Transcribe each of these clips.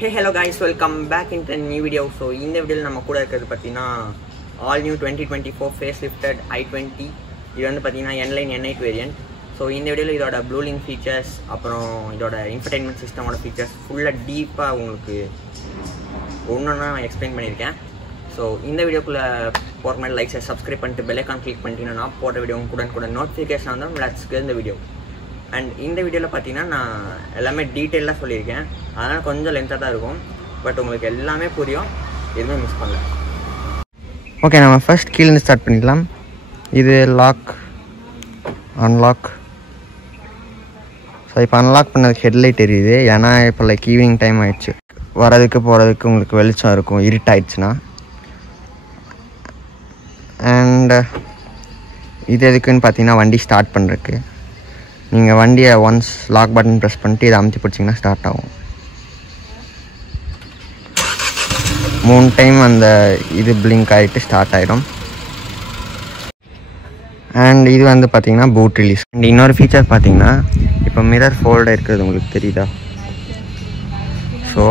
Hey hello guys, welcome back into a new video. So in the video நம்ம கூட இருக்கிறது பார்த்தீங்கன்னா all new 2024 facelifted i20. இது வந்து பார்த்தீங்கன்னா N-Line N8 வேரியன்ட். ஸோ இந்த வீடியோவில் இதோட ப்ளூ லிங்க் ஃபீச்சர்ஸ் அப்புறம் இதோட இன்ஃபர்டைன்மெண்ட் சிஸ்டமோட ஃபீச்சர்ஸ் ஃபுல்லாக டீப்பாக உங்களுக்கு ஒன்றுன்னா எக்ஸ்பிளைன் பண்ணியிருக்கேன். ஸோ இந்த வீடியோக்குள்ளே போகிற மாதிரி லைக்ஸை சப்ஸ்கிரைப் பண்ணிட்டு பெல் ஐகான் கிளிக் பண்ணிட்டீங்கன்னா போட்ட வீடியோ கூட நோட்டிஃபிகேஷன் வந்தால் லெட்ஸ் கெட் இந்த வீடியோ. அண்ட் இந்த வீடியோவில் பார்த்தீங்கன்னா நான் எல்லாமே டீட்டெயிலாக சொல்லியிருக்கேன், அதனால் கொஞ்சம் லென்த்தாக தான் இருக்கும், பட் உங்களுக்கு எல்லாமே புரியும், எதுவுமே மிஸ் பண்ணல. ஓகே, நம்ம ஃபர்ஸ்ட் கீழேருந்து ஸ்டார்ட் பண்ணிக்கலாம். இது லாக் அன்லாக். ஸோ இப்போ அன்லாக் பண்ணதுக்கு ஹெட்லைட் எரியுது, ஏன்னா இப்போ லைக் ஈவினிங் டைம் ஆகிடுச்சு, வரதுக்கு போகிறதுக்கு உங்களுக்கு வெளிச்சம் இருக்கும் இருட்டாயிடுச்சுன்னா. அண்ட் இது எதுக்குன்னு பார்த்தீங்கன்னா வண்டி ஸ்டார்ட் பண்ணுறதுக்கு. நீங்கள் வண்டியை ஒன்ஸ் லாக் பட்டன் ப்ரெஸ் பண்ணிட்டு இதை அமுத்தி பிடிச்சிங்கன்னா ஸ்டார்ட் ஆகும். 3 டைம் அந்த இது பிளிங்க் ஆகிட்டு ஸ்டார்ட் ஆகிடும். அண்ட் இது வந்து பார்த்திங்கன்னா பூட் ரிலீஸ். அண்ட் இன்னொரு ஃபீச்சர் பார்த்திங்கன்னா இப்போ மிரர் ஃபோல்டாக இருக்கிறது உங்களுக்கு தெரியுதா? ஸோ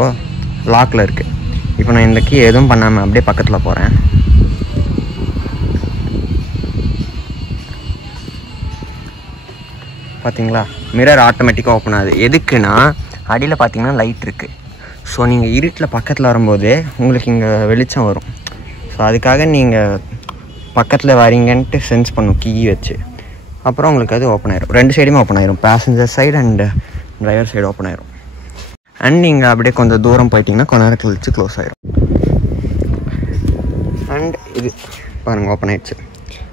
லாக்கில் இருக்குது. இப்போ நான் இந்த கீ எதுவும் பண்ணாமல் அப்படியே பக்கத்தில் போகிறேன். பார்த்தீங்களா, மிரர் ஆட்டோமேட்டிக்காக ஓப்பன் ஆகுது. எதுக்குன்னா அடியில் பார்த்தீங்கன்னா லைட் இருக்குது. ஸோ நீங்கள் இருட்டில் பக்கத்தில் வரும்போது உங்களுக்கு இங்கே வெளிச்சம் வரும். ஸோ அதுக்காக நீங்கள் பக்கத்தில் வரீங்கன்ட்டு சென்ஸ் பண்ணும் கீ வச்சு. அப்புறம் உங்களுக்கு அது ஓப்பன் ஆயிரும். 2 சைடுமே ஓப்பன் ஆயிரும், passenger side and driver side open ஆயிரும். அண்ட் நீங்கள் அப்படியே கொஞ்சம் தூரம் போயிட்டீங்கன்னா கொஞ்ச நேரம் கழிச்சு க்ளோஸ் ஆயிரும். அண்ட் இது பாருங்கள் ஓப்பன் ஆயிடுச்சு.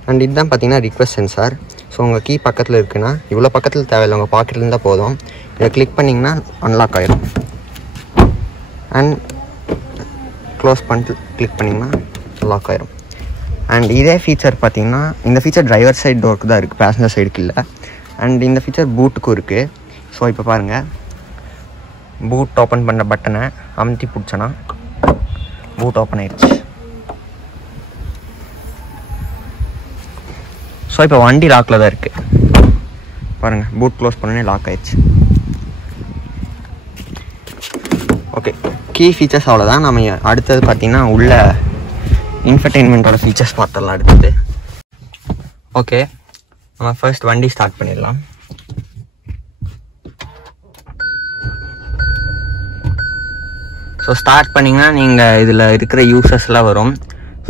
அண்ட் இதுதான் பார்த்தீங்கன்னா ரிக்வெஸ்ட் சென்சார். ஸோ உங்கள் கீ பக்கத்தில் இருக்குன்னா இவ்வளோ பக்கத்தில் தேவையில்லை, உங்கள் பாக்கெட்டில் இருந்தால் போதும். இதை கிளிக் பண்ணிங்கன்னா அன்லாக் ஆகிடும். அண்ட் க்ளோஸ் பண்ணிட்டு கிளிக் பண்ணிங்கன்னா லாக் ஆகிடும். அண்ட் இதே ஃபீச்சர் பார்த்திங்கன்னா இந்த ஃபீச்சர் டிரைவர் சைடு டோருக்கு தான் இருக்குது, பேசஞ்சர் சைடுக்கு இல்லை. அண்ட் இந்த ஃபீச்சர் பூட்டுக்கும் இருக்குது. ஸோ இப்போ பாருங்கள், பூட் ஓப்பன் பண்ண பட்டனை அமுத்தி பிடிச்சோன்னா பூட் ஓப்பன் ஆயிடுச்சு. ஸோ இப்போ வண்டி லாக்கில் தான் இருக்குது பாருங்கள், பூட் க்ளோஸ் பண்ணனே லாக் ஆயிடுச்சு. ஓகே, கீ ஃபீச்சர்ஸ் அவ்வளோதான். நம்ம அடுத்தது பார்த்திங்கன்னா உள்ள இன்ஃபர்டெயின்மெண்ட்டோட ஃபீச்சர்ஸ் பார்த்துடலாம் அடுத்தது. ஓகே, நம்ம ஃபர்ஸ்ட் வண்டி ஸ்டார்ட் பண்ணிடலாம். ஸோ ஸ்டார்ட் பண்ணிங்கன்னா நீங்கள் இதில் இருக்கிற யூசர்ஸ்லாம் வரும்.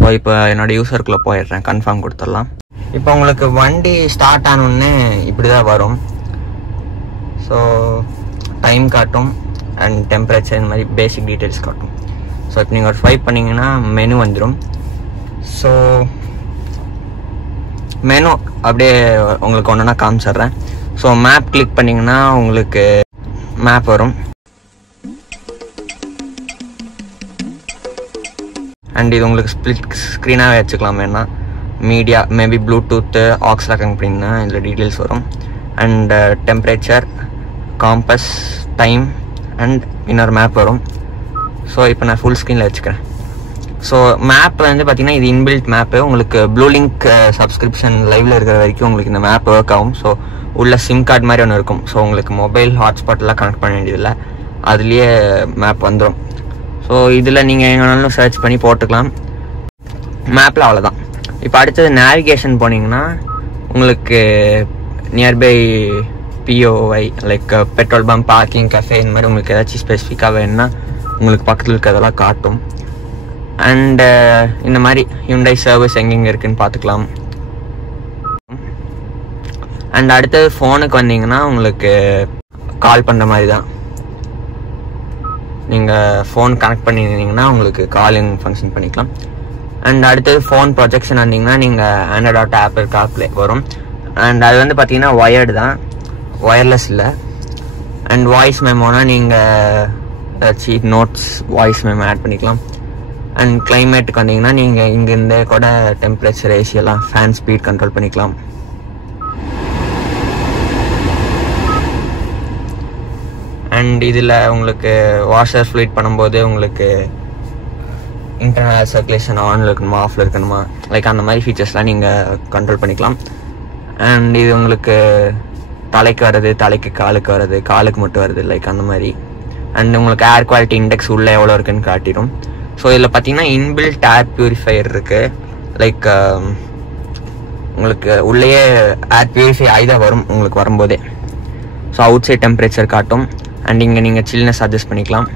ஸோ இப்போ என்னோடய யூசருக்குள்ளே போயிடுறேன், கன்ஃபார்ம் கொடுத்துடலாம். இப்போ உங்களுக்கு வண்டி ஸ்டார்ட் ஆனோடனே இப்படி தான் வரும். ஸோ டைம் காட்டும் அண்ட் டெம்பரேச்சர், இந்த மாதிரி பேசிக் டீட்டெயில்ஸ் காட்டும். ஸோ இப்போ நீங்கள் ஒரு ஸ்வைப் பண்ணிங்கன்னா மெனு வந்துடும். ஸோ மெனு அப்படியே உங்களுக்கு ஒன்றுனா காமிச்சிட்றேன். ஸோ மேப் கிளிக் பண்ணிங்கன்னா உங்களுக்கு மேப் வரும். அண்ட் இது உங்களுக்கு ஸ்ப்ளிட் ஸ்க்ரீனாகவே வச்சுக்கலாம். வேணா media maybe Bluetooth aux racking அப்படின்னா இதில் டீட்டெயில்ஸ் வரும். And temperature, compass, time and இன்னொரு மேப் வரும். ஸோ இப்போ நான் ஃபுல் ஸ்க்ரீனில் வச்சுக்கிறேன். ஸோ மேப் வந்து பார்த்திங்கன்னா இது இன்பில்ட் மேப்பு. உங்களுக்கு ப்ளூ லிங்க் சப்ஸ்கிரிப்ஷன் லைவில் இருக்கிற வரைக்கும் உங்களுக்கு இந்த மேப் ஒர்க் ஆகும். ஸோ உள்ள சிம் கார்டு மாதிரி ஒன்று இருக்கும். ஸோ உங்களுக்கு மொபைல் ஹாட்ஸ்பாட்லாம் கனெக்ட் பண்ண வேண்டியதில்லை, அதுலேயே மேப் வந்துடும். ஸோ இதில் நீங்கள் எங்கேனாலும் சர்ச் பண்ணி போட்டுக்கலாம். மேப்பில் அவ்வளோதான். இப்போ அடுத்தது நேவிகேஷன் போனீங்கன்னா உங்களுக்கு nearby POI like petrol pump, parking, cafe, இந்த மாதிரி உங்களுக்கு ஏதாச்சும் ஸ்பெசிஃபிக்காக வேணுன்னா உங்களுக்கு பக்கத்தில் இருக்கிறதெல்லாம் காட்டும். அண்டு இந்த மாதிரி ஹியூண்டாய் சர்வீஸ் எங்கெங்கே இருக்குதுன்னு பார்த்துக்கலாம். அண்ட் அடுத்தது ஃபோனுக்கு வந்தீங்கன்னா உங்களுக்கு கால் பண்ணுற மாதிரி தான். நீங்கள் ஃபோன் கனெக்ட் பண்ணியிருந்தீங்கன்னா உங்களுக்கு காலிங் ஃபங்க்ஷன் பண்ணிக்கலாம். அண்ட் அடுத்தது ஃபோன் ப்ரொஜெக்ஷன் வந்தீங்கன்னா நீங்கள் ஆண்ட்ராய்ட் ஆட்டோ ஆப்பிள் கார்ப்ளே வரும். அண்ட் அது வந்து பார்த்தீங்கன்னா ஒயர்டு தான், ஒயர்லெஸ் இல்லை. அண்ட் வாய்ஸ் மெமோனா நீங்கள் ஏதாச்சும் நோட்ஸ் வாய்ஸ் மெமோ ஆட் பண்ணிக்கலாம். அண்ட் கிளைமேட்டுக்கு வந்தீங்கன்னா நீங்கள் இங்கேருந்தே கூட டெம்பரேச்சர், ஏசியெல்லாம், ஃபேன் ஸ்பீட் கண்ட்ரோல் பண்ணிக்கலாம். அண்ட் இதில் உங்களுக்கு வாஷர் ஃப்ளூயிட் பண்ணும்போது உங்களுக்கு இன்டர்னல் சர்க்குலேஷன் ஆனில் இருக்கணுமா ஆஃபில் இருக்கணுமா லைக் அந்த மாதிரி ஃபீச்சர்ஸ்லாம் நீங்கள் கண்ட்ரோல் பண்ணிக்கலாம். அண்ட் இது உங்களுக்கு தலைக்கு வர்றது, தலைக்கு காலுக்கு வர்றது, காலுக்கு மட்டும் வருது லைக் அந்த மாதிரி. அண்ட் உங்களுக்கு ஏர் குவாலிட்டி இண்டெக்ஸ் உள்ளே எவ்வளோ இருக்குன்னு காட்டிடும். ஸோ இதில் பார்த்தீங்கன்னா இன்பில்ட் ஏர் பியூரிஃபையர் இருக்குது. லைக் உங்களுக்கு உள்ளேயே ஏர் பியூரிஃபை ஆகி தான் வரும் உங்களுக்கு வரும்போதே. ஸோ அவுட் சைட் டெம்பரேச்சர் காட்டும். அண்ட் இங்கே நீங்கள் சில்னஸ் அட்ஜஸ்ட் பண்ணிக்கலாம்.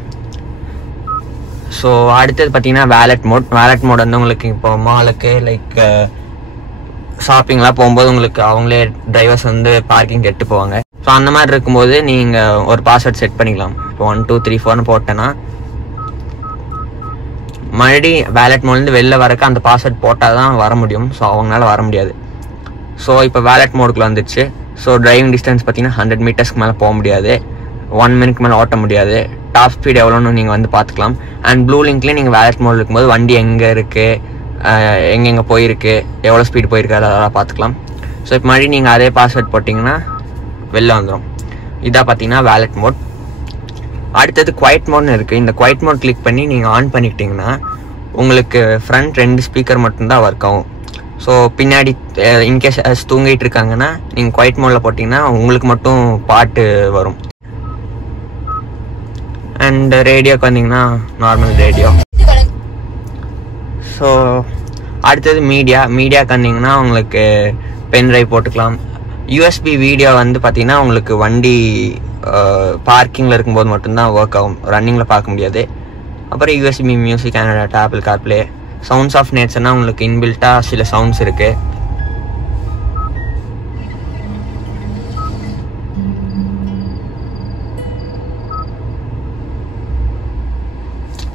ஸோ அடுத்தது பார்த்தீங்கன்னா வேலட் மோட் வந்து உங்களுக்கு இப்போ மாலுக்கு லைக் ஷாப்பிங்லாம் போகும்போது உங்களுக்கு அவங்களே டிரைவர்ஸ் வந்து பார்க்கிங் எட்டு போவாங்க. ஸோ அந்த மாதிரி இருக்கும்போது நீங்கள் ஒரு பாஸ்வேர்ட் செட் பண்ணிக்கலாம். இப்போ 1 2 3 4ன்னு போட்டேன்னா மறுபடி வேலட் மோட்லேருந்து வெளில வரக்கு அந்த பாஸ்வேர்ட் போட்டால் தான் வர முடியும். ஸோ அவங்களால வர முடியாது. ஸோ இப்போ வேலட் மோடுக்குள்ள வந்துடுச்சு. ஸோ டிரைவிங் டிஸ்டன்ஸ் பார்த்தீங்கன்னா 100 மீட்டர்ஸ்க்கு மேலே போக முடியாது, 1 மினிட்க்கு மேலே ஓட்ட முடியாது. டாப் ஸ்பீட் எவ்வளோன்னு நீங்கள் வந்து பார்த்துக்கலாம். அண்ட் ப்ளூ லிங்க்லேயே நீங்கள் வேலட் மோட் இருக்கும்போது வண்டி எங்கே இருக்குது, எங்கெங்கே போயிருக்கு, எவ்வளோ ஸ்பீட் போயிருக்கு அதெல்லாம் பார்த்துக்கலாம். ஸோ இப்போ மறுபடியும் நீங்கள் அதே பாஸ்வேர்ட் போட்டிங்கன்னா வெளில வந்துடும். இதாக பார்த்தீங்கன்னா வேலட் மோட். அடுத்தது குவைட் மோட்னு இருக்குது. இந்த குவைட் மோட் கிளிக் பண்ணி நீங்கள் ஆன் பண்ணிக்கிட்டிங்கன்னா உங்களுக்கு ஃப்ரண்ட் 2 ஸ்பீக்கர் மட்டும்தான் ஒர்க் ஆகும். ஸோ பின்னாடி இன்கேஸ் தூங்கிட்டு இருக்காங்கன்னா நீங்கள் குவைட் மோடில் போட்டிங்கன்னா உங்களுக்கு மட்டும் பாட்டு வரும். அண்ட் ரேடியோக்கு வந்தீங்கன்னா நார்மல் ரேடியோ. ஸோ அடுத்தது மீடியாவுக்கு வந்தீங்கன்னா உங்களுக்கு பென் ட்ரைவ் போட்டுக்கலாம். யூஎஸ்பி வீடியோ வந்து பார்த்தீங்கன்னா உங்களுக்கு வண்டி பார்க்கிங்கில் இருக்கும்போது மட்டும்தான் ஒர்க் ஆகும், ரன்னிங்கில் பார்க்க முடியாது. அப்புறம் USB music and Apple CarPlay. Sounds of நேச்சர்னால் உங்களுக்கு இன்பில்ட்டாக சில சவுண்ட்ஸ் இருக்குது.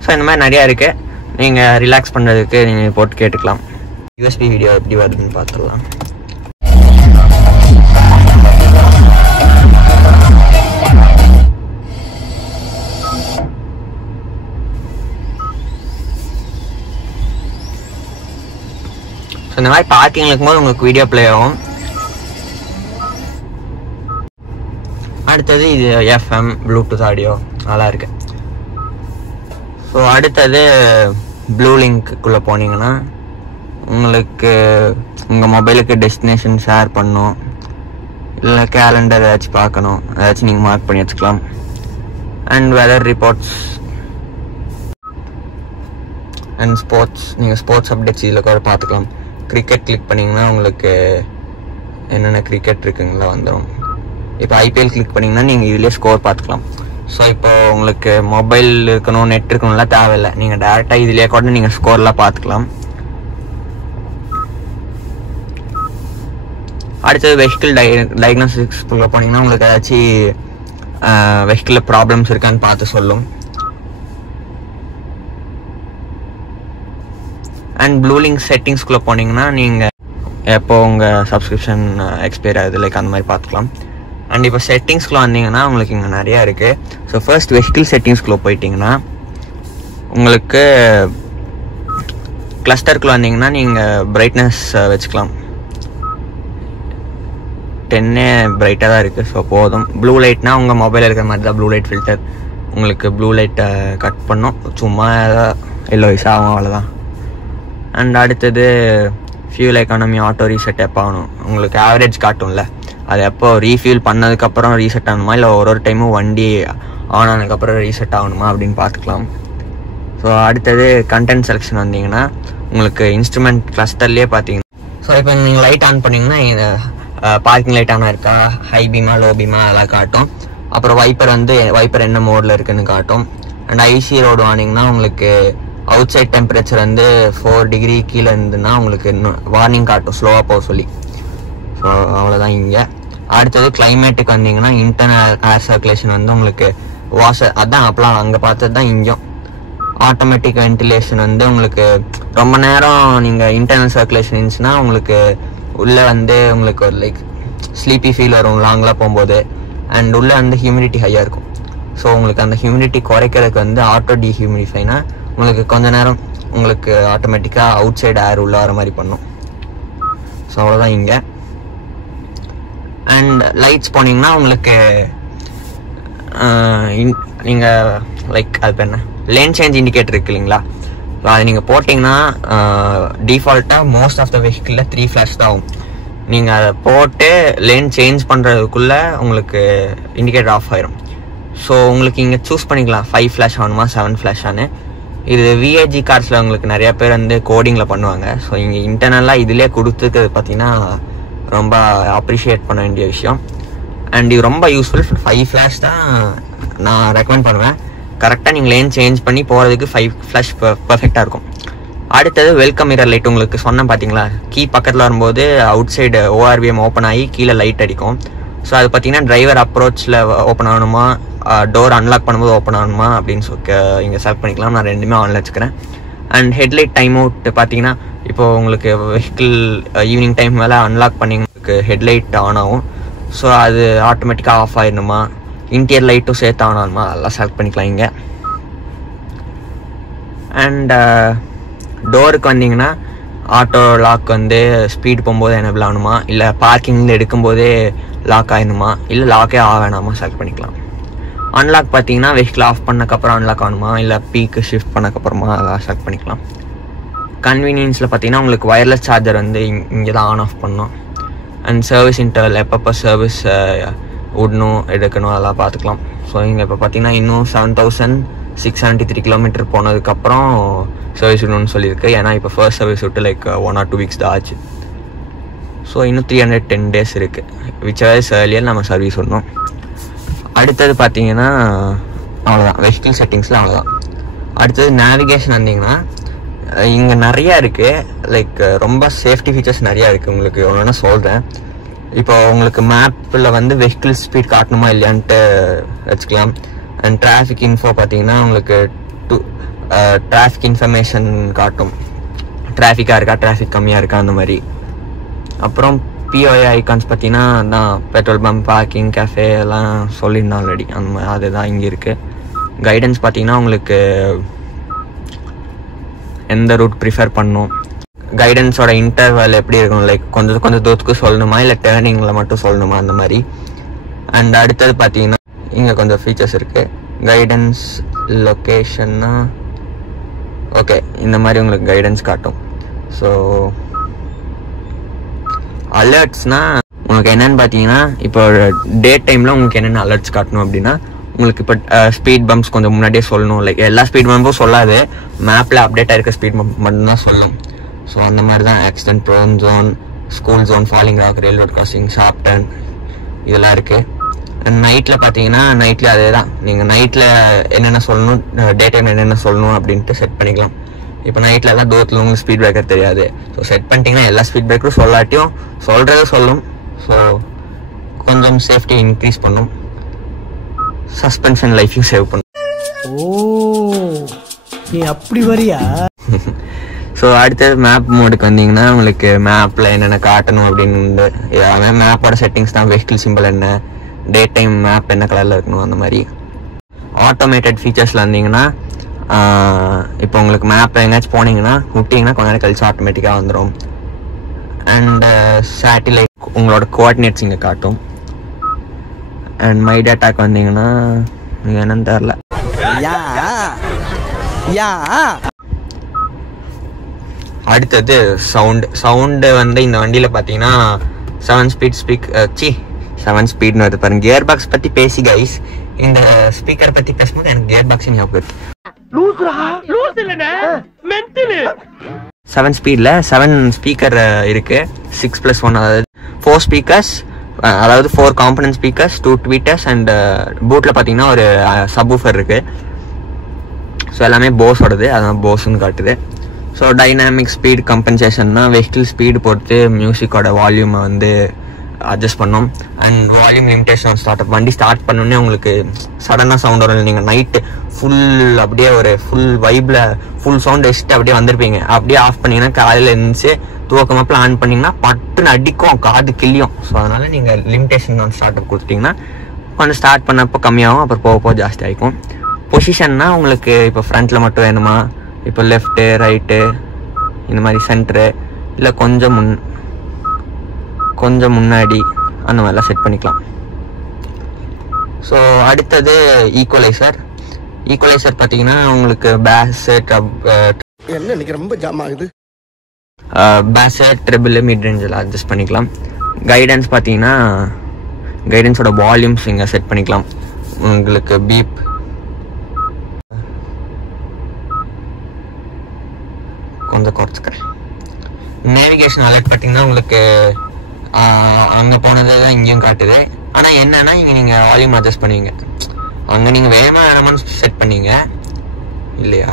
ஸோ இந்த மாதிரி நிறையா இருக்குது. நீங்கள் ரிலாக்ஸ் பண்ணுறதுக்கு நீங்கள் போட்டு கேட்டுக்கலாம். யூஎஸ்பி வீடியோ எப்படி வருதுன்னு பார்த்துடலாம். ஸோ இந்த மாதிரி பார்க்கிங் இருக்கும்போது உங்களுக்கு வீடியோ ப்ளே ஆகும். அடுத்தது இது எஃப்எம் ப்ளூடூத் ஆடியோ நல்லா இருக்கு. ஸோ அடுத்தது ப்ளூ லிங்க்குள்ளே போனீங்கன்னா உங்களுக்கு உங்கள் மொபைலுக்கு டெஸ்டினேஷன் ஷேர் பண்ணணும், இல்லை கேலண்டர் ஏதாச்சும் பார்க்கணும், ஏதாச்சும் நீங்கள் மார்க் பண்ணி வச்சுக்கலாம். And weather reports and sports, நீங்கள் ஸ்போர்ட்ஸ் அப்டேட்ஸ் இதில் கூட பார்த்துக்கலாம். கிரிக்கெட் கிளிக் பண்ணிங்கன்னா உங்களுக்கு என்னென்ன கிரிக்கெட் இருக்குங்களா வந்துடும். இப்போ ஐபிஎல் கிளிக் பண்ணிங்கன்னா நீங்கள் இதுலேயே ஸ்கோர் பார்த்துக்கலாம். ஸோ இப்போ உங்களுக்கு மொபைல் இருக்கணும், நெட் இருக்கணும்லாம் தேவையில்லை, நீங்கள் டேரெக்டாக இதுலேயே கூட நீங்கள் ஸ்கோர்லாம் பார்த்துக்கலாம். அடுத்தது வெஹிக்கிள் டயக்னோஸ்டிக்ஸ்குள்ளே போனீங்கன்னா உங்களுக்கு ஏதாச்சும் வெஹிக்கிளில் ப்ராப்ளம்ஸ் இருக்கான்னு பார்த்து சொல்லும். அண்ட் ப்ளூ லிங்க் செட்டிங்ஸ்குள்ளே போனீங்கன்னா நீங்கள் எப்போ உங்கள் சப்ஸ்கிரிப்ஷன் எக்ஸ்பயர் ஆகுது லைக் அந்த மாதிரி பார்த்துக்கலாம். அண்ட் இப்போ செட்டிங்ஸ்குள்ளே வந்தீங்கன்னா உங்களுக்கு இங்கே நிறையா இருக்குது. ஸோ ஃபர்ஸ்ட் வெஹிக்கிள் செட்டிங்ஸ்குள்ளே போயிட்டிங்கன்னா உங்களுக்கு கிளஸ்டருக்குள்ளே வந்தீங்கன்னா நீங்கள் பிரைட்னஸ் வச்சுக்கலாம். 10 பிரைட்டாக தான் இருக்குது. ஸோ போதும். ப்ளூ லைட்னா உங்கள் மொபைலில் இருக்கிற மாதிரி தான் ப்ளூ லைட் ஃபில்டர். உங்களுக்கு ப்ளூ லைட்டை கட் பண்ணோம், சும்மா எல்லோ வைஸ் ஆகும், அவ்வளோதான். அண்ட் அடுத்தது ஃபியூல் எக்கானமி ஆட்டோ ரீசெட் எப்போ ஆகணும், உங்களுக்கு ஆவரேஜ் காட்டும்ல, அது எப்போ ரீஃபியூல் பண்ணதுக்கப்புறம் ரீசெட் ஆகணுமா இல்லை ஒரு டைமும் வண்டி ஆன் ஆனதுக்கப்புறம் ரீசெட் ஆகணுமா அப்படின்னு பார்த்துக்கலாம். ஸோ அடுத்தது கண்டென்ட் செலெக்ஷன் வந்தீங்கன்னா உங்களுக்கு இன்ஸ்ட்ருமெண்ட் கிளஸ்டர்லேயே பார்த்தீங்கன்னா ஸோ இப்போ நீங்கள் லைட் ஆன் பண்ணிங்கன்னா பார்க்கிங் லைட் ஆனா இருக்கா, ஹை பீமா லோ பீமா அதெல்லாம் காட்டும். அப்புறம் வைப்பர் என்ன மோடில் இருக்குன்னு காட்டும். அண்ட் ஐசி ரோடு ஆனிங்கன்னா உங்களுக்கு அவுட் சைட் டெம்பரேச்சர் வந்து 4 டிகிரி கீழே இருந்துன்னா உங்களுக்கு இன்னும் வார்னிங் காட்டும், ஸ்லோவாக போக சொல்லி. ஸோ அவ்வளோதான் இங்கே. அடுத்தது கிளைமேட்டுக்கு வந்தீங்கன்னா இன்டர்னல் ஏர் சர்க்குலேஷன் வந்து உங்களுக்கு வாஷர் அதான் அப்பலாம் அங்கே பார்த்தது தான் இங்கேயும். ஆட்டோமேட்டிக் வென்டிலேஷன் வந்து உங்களுக்கு ரொம்ப நேரம் நீங்கள் இன்டர்னல் சர்க்குலேஷன் இருந்துச்சுன்னா உங்களுக்கு உள்ளே வந்து உங்களுக்கு ஒரு லைக் ஸ்லீப்பி ஃபீல் வரும் லாங்கெலாம் போகும்போது. அண்ட் உள்ளே வந்து ஹியூமிடிட்டி ஹையாக இருக்கும். ஸோ உங்களுக்கு அந்த ஹியூமிடிட்டி குறைக்கிறதுக்கு வந்து ஆட்டோ டீஹியூமிடிஃபைனா உங்களுக்கு கொஞ்ச நேரம் உங்களுக்கு ஆட்டோமேட்டிக்காக அவுட் சைடு ஏர் உள்ள வர மாதிரி பண்ணும். ஸோ அவ்வளோதான் இங்கே. அண்ட் லைட்ஸ் போனீங்கன்னா உங்களுக்கு நீங்கள் லைக் அது பேர் என்ன லேன் சேஞ்ச் இண்டிகேட்டர் இருக்கு இல்லைங்களா, ஸோ அது நீங்கள் போட்டிங்கன்னா டிஃபால்ட்டாக மோஸ்ட் ஆஃப் த வெஹிக்கிளில் 3 ஃப்ளாஷ் தான் ஆகும். நீங்கள் அதை போட்டு லேன் சேஞ்ச் பண்ணுறதுக்குள்ளே உங்களுக்கு இண்டிகேட்டர் ஆஃப் ஆயிரும். ஸோ உங்களுக்கு இங்கே சூஸ் பண்ணிக்கலாம் 5 ஃப்ளாஷ் ஆகணுமா 7 ஃப்ளாஷானு. இது விஏஜி கார்ஸில் உங்களுக்கு நிறையா பேர் வந்து கோடிங்கில் பண்ணுவாங்க. ஸோ இங்கே இன்டர்னலாக இதிலே கொடுத்துருக்கிறது பார்த்தீங்கன்னா ரொம்ப அப்ரிஷியேட் பண்ண வேண்டிய விஷயம். அண்ட் இது ரொம்ப யூஸ்ஃபுல். 5 ஃப்ளாஷ் தான் நான் ரெக்கமெண்ட் பண்ணுவேன். கரெக்டாக நீங்கள் லேன் சேஞ்ச் பண்ணி போகிறதுக்கு 5 ஃப்ளாஷ் பர்ஃபெக்டாக இருக்கும். அடுத்தது வெல்கம் மிரர் லைட். உங்களுக்கு சொன்னேன் பார்த்தீங்களா, கீ பக்கத்தில் வரும்போது அவுட் சைடு ORVM ஓப்பன் ஆகி கீழே லைட் அடிக்கும். ஸோ அது பார்த்தீங்கன்னா டிரைவர் அப்ரோச்சில் ஓப்பன் ஆகணுமா, டோர் அன்லாக் பண்ணும்போது ஓப்பன் ஆகணுமா அப்படின்னு இங்கே செலக்ட் பண்ணிக்கலாம். நான் ரெண்டுமே ஆனில் வச்சுக்கிறேன். அண்ட் ஹெட்லைட் டைம் அவுட் பார்த்தீங்கன்னா இப்போது உங்களுக்கு வெஹிக்கிள் ஈவினிங் டைம் மேலே அன்லாக் பண்ணி உங்களுக்கு ஹெட்லைட் ஆன் ஆகும். ஸோ அது ஆட்டோமேட்டிக்காக ஆஃப் ஆகிடணுமா, இன்டீரியர் லைட்டும் சேர்த்து ஆன் ஆகணுமா, அதெல்லாம் செலக்ட் பண்ணிக்கலாம் இங்கே. அண்ட் டோருக்கு வந்தீங்கன்னா ஆட்டோ லாக் வந்து ஸ்பீட் போகும்போது எனேபிள் ஆகணுமா, இல்லை பார்க்கிங்கில் எடுக்கும்போதே லாக் ஆகணுமா, இல்லை லாக்கே ஆக வேணாமா செலக்ட் பண்ணிக்கலாம். அன்லாக் பார்த்தீங்கன்னா வெஹிக்கிள் ஆஃப் பண்ணக்கப்புறம் அன்லாக் ஆகணுமா, இல்லை பீக்கு ஷிஃப்ட் பண்ணக்கப்புறமா அதெல்லாம் செலக்ட் பண்ணிக்கலாம். கன்வீனியன்ஸில் பார்த்தீங்கன்னா உங்களுக்கு வயர்லெஸ் சார்ஜர் வந்து இங்கே தான் ஆன் ஆஃப் பண்ணணும். அண்ட் சர்வீஸ் இன்டர்வல் எப்பப்போ சர்வீஸ் விடணும் எடுக்கணும் அதெல்லாம் பார்த்துக்கலாம். ஸோ இங்கே இப்போ பார்த்தீங்கன்னா இன்னும் 7673 கிலோமீட்டர் போனதுக்கப்புறம் சர்வீஸ் விடணும்னு சொல்லியிருக்கு. ஏன்னா இப்போ ஃபர்ஸ்ட் சர்வீஸ் விட்டு லைக் 1 or 2 weeks தான் ஆச்சு. ஸோ இன்னும் 310 days இருக்குது. விச் வேஸ் ஏர்லியர் நம்ம சர்வீஸ் விடணும். அடுத்தது பார்த்தீங்கன்னா அவ்வளோதான், வெஹிக்கிள் செட்டிங்ஸில் அவ்வளோதான். அடுத்தது நேவிகேஷன் வந்தீங்கன்னா இங்கே நிறையா இருக்குது. லைக் ரொம்ப சேஃப்டி ஃபீச்சர்ஸ் நிறையா இருக்குது. உங்களுக்கு ஒன்று சொல்கிறேன். இப்போ உங்களுக்கு மேப்பில் வந்து வெஹிக்கிள் ஸ்பீட் காட்டணுமா இல்லையான்ட்டு வச்சுக்கலாம். அண்ட் டிராஃபிக் இன்ஃபோ பார்த்தீங்கன்னா உங்களுக்கு டிராஃபிக் இன்ஃபர்மேஷன் காட்டும். டிராஃபிக்காக இருக்கா, டிராஃபிக் கம்மியாக இருக்கா, அந்த மாதிரி. அப்புறம் POI ஐகான்ஸ் பார்த்தீங்கன்னா தான் பெட்ரோல் பம்ப், பார்க்கிங், கேஃபே எல்லாம் சொல்லியிருந்தோம் ஆல்ரெடி. அந்த மாதிரி அதுதான் இங்கே இருக்குது. கைடன்ஸ் பார்த்தீங்கன்னா உங்களுக்கு எந்த ரூட் ப்ரிஃபர் பண்ணணும், கைடன்ஸோட இன்டர்வல் எப்படி இருக்கணும், லைக் கொஞ்சம் தூரத்துக்கு சொல்லணுமா இல்லை டேர்னிங்கில் மட்டும் சொல்லணுமா, அந்த மாதிரி. அண்ட் அடுத்தது பார்த்தீங்கன்னா இங்கே கொஞ்சம் ஃபீச்சர்ஸ் இருக்குது. கைடன்ஸ் லொக்கேஷன்னா ஓகே இந்த மாதிரி உங்களுக்கு கைடன்ஸ் காட்டும். ஸோ அலர்ட்ஸ்னால் உங்களுக்கு என்னென்னு பார்த்தீங்கன்னா இப்போ டே டைமில் உங்களுக்கு என்னென்ன அலர்ட்ஸ் காட்டணும் அப்படின்னா உங்களுக்கு இப்போ ஸ்பீட் பம்ப்ஸ் கொஞ்சம் முன்னாடியே சொல்லணும். லைக் எல்லா ஸ்பீட் பம்பும் சொல்லாது, மேப்பில் அப்டேட் ஆகிருக்க ஸ்பீட் பம்ப் மட்டும்தான் சொல்லும். ஸோ அந்த மாதிரி தான் accident prone zone, school zone, falling rock, railway crossing, sharp turn இதெல்லாம் இருக்குது. அண்ட் நைட்டில் பார்த்தீங்கன்னா நைட்டில் அதே தான். நீங்கள் நைட்டில் என்னென்ன சொல்லணும், டே டைம் என்னென்ன சொல்லணும் அப்படின்ட்டு செட் பண்ணிக்கலாம். இப்போ நைட்டில் தான் தூரத்தில் உங்களுக்கு ஸ்பீட் பிரேக்கர் தெரியாது. ஸோ செட் பண்ணிட்டீங்கன்னா எல்லா ஸ்பீட் பிரேக்கரும் சொல்லாட்டியும் சொல்கிறத சொல்லும். ஸோ கொஞ்சம் சேஃப்டி இன்க்ரீஸ் பண்ணும், சஸ்பென்ஷன் லைஃபையும் சேவ் பண்ணும். ஓ நீ அப்படி வரியா? ஸோ அடுத்தது மேப் மோடுக்கு வந்தீங்கன்னா உங்களுக்கு மேப்பில் என்னென்ன காட்டணும் அப்படின்னு எல்லாமே மேப்போட செட்டிங்ஸ் தான். வெஹிக்கிள் சிம்பிள் என்ன, டே டைம் மேப் என்ன கலரில் இருக்கணும், அந்த மாதிரி. ஆட்டோமேட்டட் ஃபீச்சர்ஸில் வந்தீங்கன்னா இப்போ உங்களுக்கு மேப்பில் எங்கேயாச்சும் போனீங்கன்னா விட்டிங்கன்னா கொஞ்ச நேரம் கழிச்சு ஆட்டோமேட்டிக்காக வந்துடும். அண்ட் சேட்டிலைட் உங்களோட கோஆர்டினேட்ஸ் இங்கே காட்டும். அண்ட் மை டேட்டாக்கு வந்தீங்கன்னா நீங்கள் என்னன்னு தெரில. அடுத்தது சவுண்டு வந்து இந்த வண்டியில் பார்த்தீங்கன்னா 7 ஸ்பீட்னு வருது பாருங்க. கியர் பாக்ஸ் பற்றி பேசி கைஸ், இந்த ஸ்பீக்கர் பற்றி பேசும்போது எனக்கு கியர் பாக்ஸ் ஞாபகம். 7 ஸ்பீடில் 7 ஸ்பீக்கர் இருக்குது. 6+1 அதாவது 4 ஸ்பீக்கர்ஸ், அதாவது 4 காம்பனன்ட் ஸ்பீக்கர்ஸ், 2 ட்வீட்டர்ஸ் அண்ட் பூட்டில் பார்த்தீங்கன்னா ஒரு சப்வூஃபர் இருக்குது. ஸோ எல்லாமே போஸோடது, அதான் போஸ்ன்னு காட்டுது. ஸோ டைனாமிக் ஸ்பீட் கம்பன்சேஷன்னா வெஹிக்கிள் ஸ்பீடு பொறுத்து மியூசிக்கோட வால்யூமை வந்து அட்ஜஸ்ட் பண்ணோம். அண்ட் வால்யூம் லிமிடேஷன் வண்டி ஸ்டார்ட் பண்ணோன்னே உங்களுக்கு சடனாக சவுண்ட் வரும். நீங்கள் நைட்டு ஃபுல் அப்படியே ஒரு ஃபுல் வைப்பில் ஃபுல் சவுண்ட் வச்சுட்டு அப்படியே வந்திருப்பீங்க. அப்படியே ஆஃப் பண்ணிங்கன்னா காலையில் இருந்துச்சு தூக்கமாக பிளான் பண்ணிங்கன்னா பட்டுன்னு அடிக்கும், காது கிள்ளியும். ஸோ அதனால் நீங்கள் லிமிடேஷன் ஸ்டார்ட் அப் கொடுத்துட்டிங்கன்னா கொஞ்சம் ஸ்டார்ட் பண்ணப்போ கம்மியாகும், அப்புறம் போக போக ஜாஸ்தி ஆகிக்கும். பொசிஷன்னா உங்களுக்கு இப்போ ஃப்ரண்ட்டில் மட்டும் வேணுமா, இப்போ லெஃப்ட்டு ரைட்டு இந்த மாதிரி சென்ட்ரு, இல்லை கொஞ்சம் முன்னாடி அந்த மாதிரிலாம் செட் பண்ணிக்கலாம். ஸோ அடுத்தது ஈக்குவலைசர் பார்த்தீங்கன்னா உங்களுக்கு பேஸு ரொம்ப ஜாம் ஆகுது, பேஸு ட்ரிபிள் மிட் ரேஞ்சில் அட்ஜஸ்ட் பண்ணிக்கலாம். கைடன்ஸ் பார்த்தீங்கன்னா கைடன்ஸோட வால்யூம்ஸ் இங்கே செட் பண்ணிக்கலாம். உங்களுக்கு பீப் கொஞ்சம் குறைச்சிக்கிறேன். நேவிகேஷன் அலர்ட் பார்த்தீங்கன்னா உங்களுக்கு அங்கே போனது தான் இங்கேயும் காட்டுது. ஆனால் என்னன்னா இங்கே நீங்கள் வால்யூம் அட்ஜஸ்ட் பண்ணுவீங்க. அங்கே நீங்கள் வேணுமான்னு செட் பண்ணீங்க இல்லையா?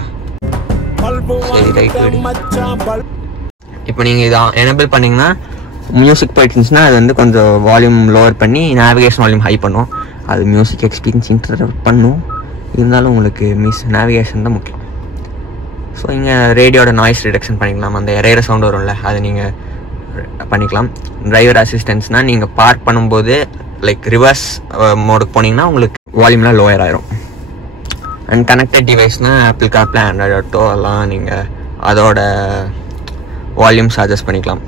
சரி ரைட். இப்போ நீங்கள் இதை எனபிள் பண்ணிங்கன்னா மியூசிக் போயிட்டு இருந்துச்சுன்னா அது வந்து கொஞ்சம் வால்யூம் லோவர் பண்ணி நேவிகேஷன் வால்யூம் ஹை பண்ணும். அது மியூசிக் எக்ஸ்பீரியன்ஸ் இன்டர்ப்ட் பண்ணும். இருந்தாலும் உங்களுக்கு நேவிகேஷன் தான் முக்கியம். ஸோ இங்கே ரேடியோட நாய்ஸ் ரிடக்ஷன் பண்ணிக்கலாம். அந்த எரேர சவுண்ட் வரும்ல அது நீங்கள் பண்ணிக்கலாம். டிரைவர் அசிஸ்டன்ஸ்னால் நீங்கள் பார்க் பண்ணும்போது லைக் ரிவர்ஸ் மோடுக்கு போனீங்கன்னா உங்களுக்கு வால்யூம்லாம் லோயர் ஆயிரும். அண்ட் கனெக்டட் டிவைஸ்னால் ஆப்பிள் கார்ப்ளே, ஆண்ட்ராய்டு ஆட்டோ எல்லாம் நீங்கள் அதோட வால்யூம்ஸ் அட்ஜஸ்ட் பண்ணிக்கலாம்.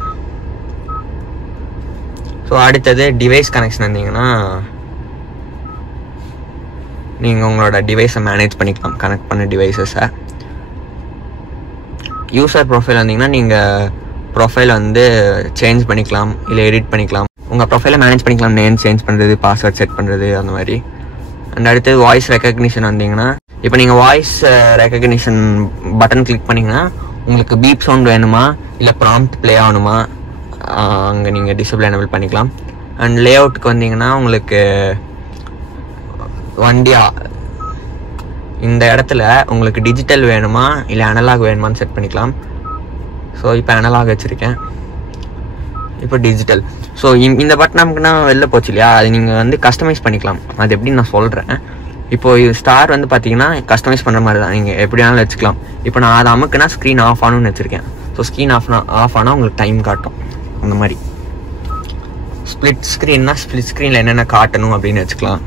ஸோ அடுத்தது டிவைஸ் கனெக்ஷன் வந்தீங்கன்னா நீங்கள் உங்களோட டிவைஸை மேனேஜ் பண்ணிக்கலாம். கனெக்ட் பண்ண டிவைஸஸை யூசர் ப்ரொஃபைல் வந்தீங்கன்னா நீங்கள் ப்ரொஃபைல் வந்து சேஞ்ச் பண்ணிக்கலாம், இல்லை எடிட் பண்ணிக்கலாம். உங்கள் ப்ரொஃபைலை மேனேஜ் பண்ணிக்கலாம். நேம் சேஞ்ச் பண்ணுறது, பாஸ்வேர்ட் செட் பண்ணுறது அந்த மாதிரி. அண்ட் அடுத்தது வாய்ஸ் ரெக்கக்னிஷன் வந்தீங்கன்னா இப்போ நீங்கள் வாய்ஸ் ரெக்கக்னிஷன் பட்டன் கிளிக் பண்ணிங்கன்னா உங்களுக்கு பீப் சவுண்ட் வேணுமா இல்லை ப்ராம்ப்ட் ப்ளே ஆகணுமா அங்கே நீங்கள் டிசபிள் எனபிள் பண்ணிக்கலாம். அண்ட் லே அவுட்டுக்கு வந்தீங்கன்னா உங்களுக்கு வண்டியா இந்த இடத்துல உங்களுக்கு டிஜிட்டல் வேணுமா இல்லை அனலாக் வேணுமான்னு செட் பண்ணிக்கலாம். ஸோ இப்போ அனலாக் வச்சுருக்கேன், இப்போ டிஜிட்டல். ஸோ இந்த பட்டன் நமக்குன்னா வெளில போச்சு இல்லையா, அது நீங்கள் வந்து கஸ்டமைஸ் பண்ணிக்கலாம். அது எப்படின்னு நான் சொல்கிறேன். இப்போது ஸ்டார் வந்து பார்த்தீங்கன்னா கஸ்டமைஸ் பண்ணுற மாதிரி தான், நீங்கள் எப்படி வேணாலும் வச்சுக்கலாம். இப்போ நான் அதை அமுக்குனா ஸ்க்ரீன் ஆஃப் ஆனுன்னு வச்சுருக்கேன். ஸோ ஸ்க்ரீன் ஆஃப் ஆனால் உங்களுக்கு டைம் காட்டும். அந்த மாதிரி ஸ்ப்ளிட் ஸ்க்ரீன்னா ஸ்ப்ளிட் ஸ்க்ரீனில் என்னென்ன காட்டணும் அப்படின்னு வச்சுக்கலாம்.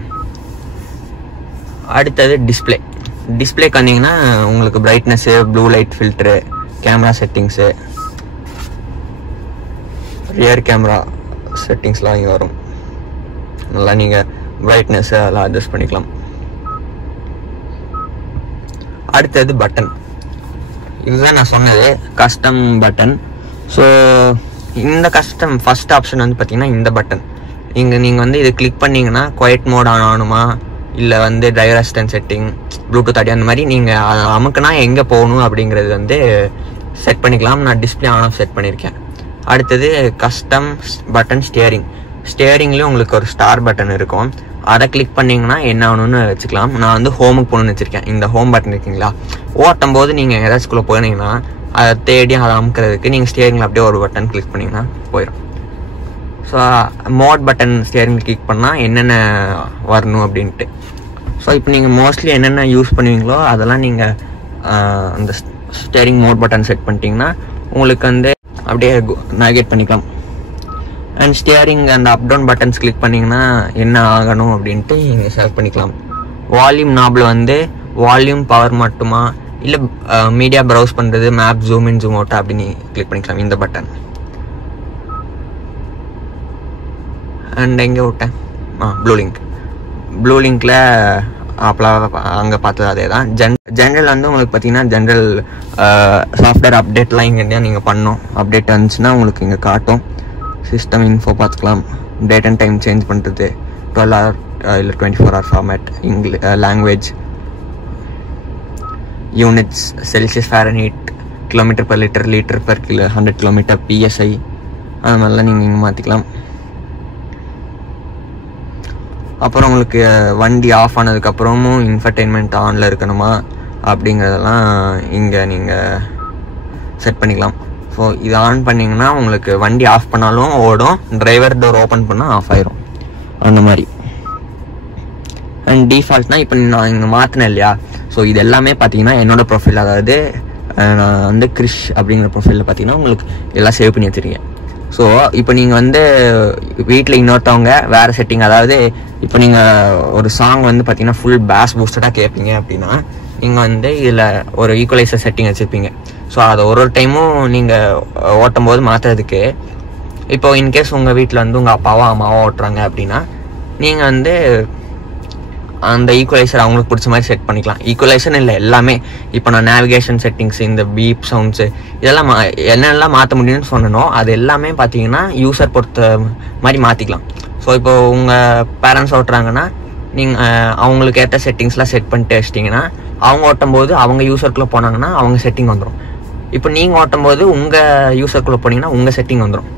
அடுத்தது டிஸ்பிளேக்கு வந்தீங்கன்னா உங்களுக்கு brightness, blue light filter, camera settings, rear camera செட்டிங்ஸ்லாம் இங்கே வரும். நல்லா நீங்கள் பிரைட்னஸ்ஸு அதெல்லாம் அட்ஜஸ்ட் பண்ணிக்கலாம். அடுத்தது பட்டன், இதுதான் நான் சொன்னது கஸ்டம் பட்டன். ஸோ இந்த கஸ்டம் ஃபர்ஸ்ட் ஆப்ஷன் வந்து பார்த்தீங்கன்னா இந்த பட்டன். நீங்கள் வந்து இதை கிளிக் பண்ணிங்கன்னா குவைட் மோட் ஆகணுமா இல்லை வந்து driver assistant setting, Bluetooth audio அந்த மாதிரி நீங்கள் அமுக்குனா எங்கே போகணும் அப்படிங்கிறது வந்து செட் பண்ணிக்கலாம். நான் டிஸ்பிளே ஆன் ஆஃப் செட் பண்ணியிருக்கேன். அடுத்தது கஸ்டம் பட்டன் ஸ்டியரிங்லேயும் உங்களுக்கு ஒரு ஸ்டார் பட்டன் இருக்கும். அதை கிளிக் பண்ணிங்கன்னா என்ன ஆகணும்னு வச்சுக்கலாம். நான் வந்து ஹோமுக்கு போகணுன்னு வச்சுருக்கேன். இந்த ஹோம் பட்டன் இருக்குங்களா, ஓட்டும் போது நீங்கள் ஏதாச்சும் போனீங்கன்னா அதை தேடி அதை அமுக்கிறதுக்கு நீங்கள் ஸ்டியரிங்கில் அப்படியே ஒரு பட்டன் கிளிக் பண்ணிங்கன்னா போயிடும். So mode button steering click பண்ணால் என்னென்ன வரணும் அப்படின்ட்டு. ஸோ இப்போ நீங்கள் மோஸ்ட்லி என்னென்ன யூஸ் பண்ணுவீங்களோ அதெல்லாம் நீங்கள் அந்த ஸ்டியரிங் மோட் பட்டன் செட் பண்ணிட்டீங்கன்னா உங்களுக்கு வந்து அப்படியே நேவிகேட் பண்ணிக்கலாம். அண்ட் ஸ்டியரிங் அந்த அப் டவுன் பட்டன்ஸ் கிளிக் பண்ணிங்கன்னா என்ன ஆகணும் அப்படின்ட்டு நீங்கள் செலக்ட் பண்ணிக்கலாம். வால்யூம் நாபில் வந்து வால்யூம் பவர் மட்டுமா இல்லை மீடியா ப்ரௌஸ் பண்ணுறது, map, zoom in, zoom out அப்படின்னு கிளிக் பண்ணிக்கலாம் இந்த பட்டன். அண்ட் எங்கே விட்டேன், ப்ளூ லிங்க்கில் அப்போலாம் அங்கே பார்த்தது அதே தான். ஜென்ரல் வந்து உங்களுக்கு பார்த்தீங்கன்னா ஜென்ரல் சாஃப்ட்வேர் அப்டேட்லாம் இங்கே நீங்கள் பண்ணணும். அப்டேட் வந்துச்சுன்னா உங்களுக்கு இங்கே காட்டும். சிஸ்டம் இன்ஃபோ பார்த்துக்கலாம். டேட் அண்ட் டைம் சேஞ்ச் பண்ணுறது, 12 hour இல்லை 24 hour format, language, units, Celsius, Fahrenheit, kilometre per litre, litre per 100 kilometre, PSI, அது மாதிரிலாம் நீங்கள் இங்கே மாற்றிக்கலாம். அப்புறம் உங்களுக்கு வண்டி ஆஃப் ஆனதுக்கப்புறமும் இன்ஃபர்டெயின்மெண்ட் ஆனில் இருக்கணுமா அப்படிங்கிறதெல்லாம் இங்கே நீங்கள் செட் பண்ணிக்கலாம். ஸோ இது ஆன் பண்ணிங்கன்னா உங்களுக்கு வண்டி ஆஃப் பண்ணாலும் ஓடும், டிரைவர் டோர் ஓப்பன் பண்ணால் ஆஃப் ஆயிரும் அந்த மாதிரி. அண்ட் டிஃபால்ட்னா இப்போ நான் இங்கே மாற்றினேன் இல்லையா, ஸோ இது எல்லாமே பார்த்தீங்கன்னா என்னோடய ப்ரொஃபைல், அதாவது நான் வந்து கிரிஷ் அப்படிங்கிற ப்ரொஃபைலில் பார்த்தீங்கன்னா உங்களுக்கு எல்லாம் சேவ் பண்ணி வச்சுருக்கேன். ஸோ இப்போ நீங்கள் வந்து வீட்டில் இன்னொருத்தவங்க வேறு செட்டிங், அதாவது இப்போ நீங்கள் ஒரு சாங் வந்து பார்த்தீங்கன்னா ஃபுல் பேஸ் பூஸ்டடாக கேட்பீங்க அப்படின்னா நீங்கள் வந்து இதில் ஒரு ஈக்குவலைசர் செட்டிங் வச்சுருப்பீங்க. ஸோ அதை ஒரு டைமும் நீங்கள் ஓட்டும் போது மாற்றுறதுக்கு, இப்போ இன்கேஸ் உங்கள் வீட்டில் வந்து உங்கள் அப்பாவோ அம்மாவோ ஓட்டுறாங்க அப்படின்னா நீங்கள் வந்து அந்த ஈக்குவலைசர் அவங்களுக்கு பிடிச்ச மாதிரி செட் பண்ணிக்கலாம். ஈக்குவலைசர் இல்லை எல்லாமே, இப்போ நான் நேவிகேஷன் செட்டிங்ஸ், இந்த பீப் சவுண்ட்ஸு இதெல்லாம் என்னெல்லாம் மாற்ற முடியும்னு சொன்னனோ அது எல்லாமே பார்த்தீங்கன்னா யூசர் பொறுத்த மாதிரி மாற்றிக்கலாம். ஸோ இப்போ உங்கள் பேரண்ட்ஸ் ஓட்டுறாங்கன்னா நீங்கள் அவங்களுக்கு ஏற்ற செட்டிங்ஸ்லாம் செட் பண்ணிட்டு வச்சிட்டிங்கன்னா அவங்க ஓட்டும்போது அவங்க யூசருக்குள்ளே போனாங்கன்னா அவங்க செட்டிங் வந்துடும். இப்போ நீங்கள் ஓட்டும்போது உங்கள் யூசருக்குள்ளே போனீங்கன்னா உங்கள் செட்டிங் வந்துடும்.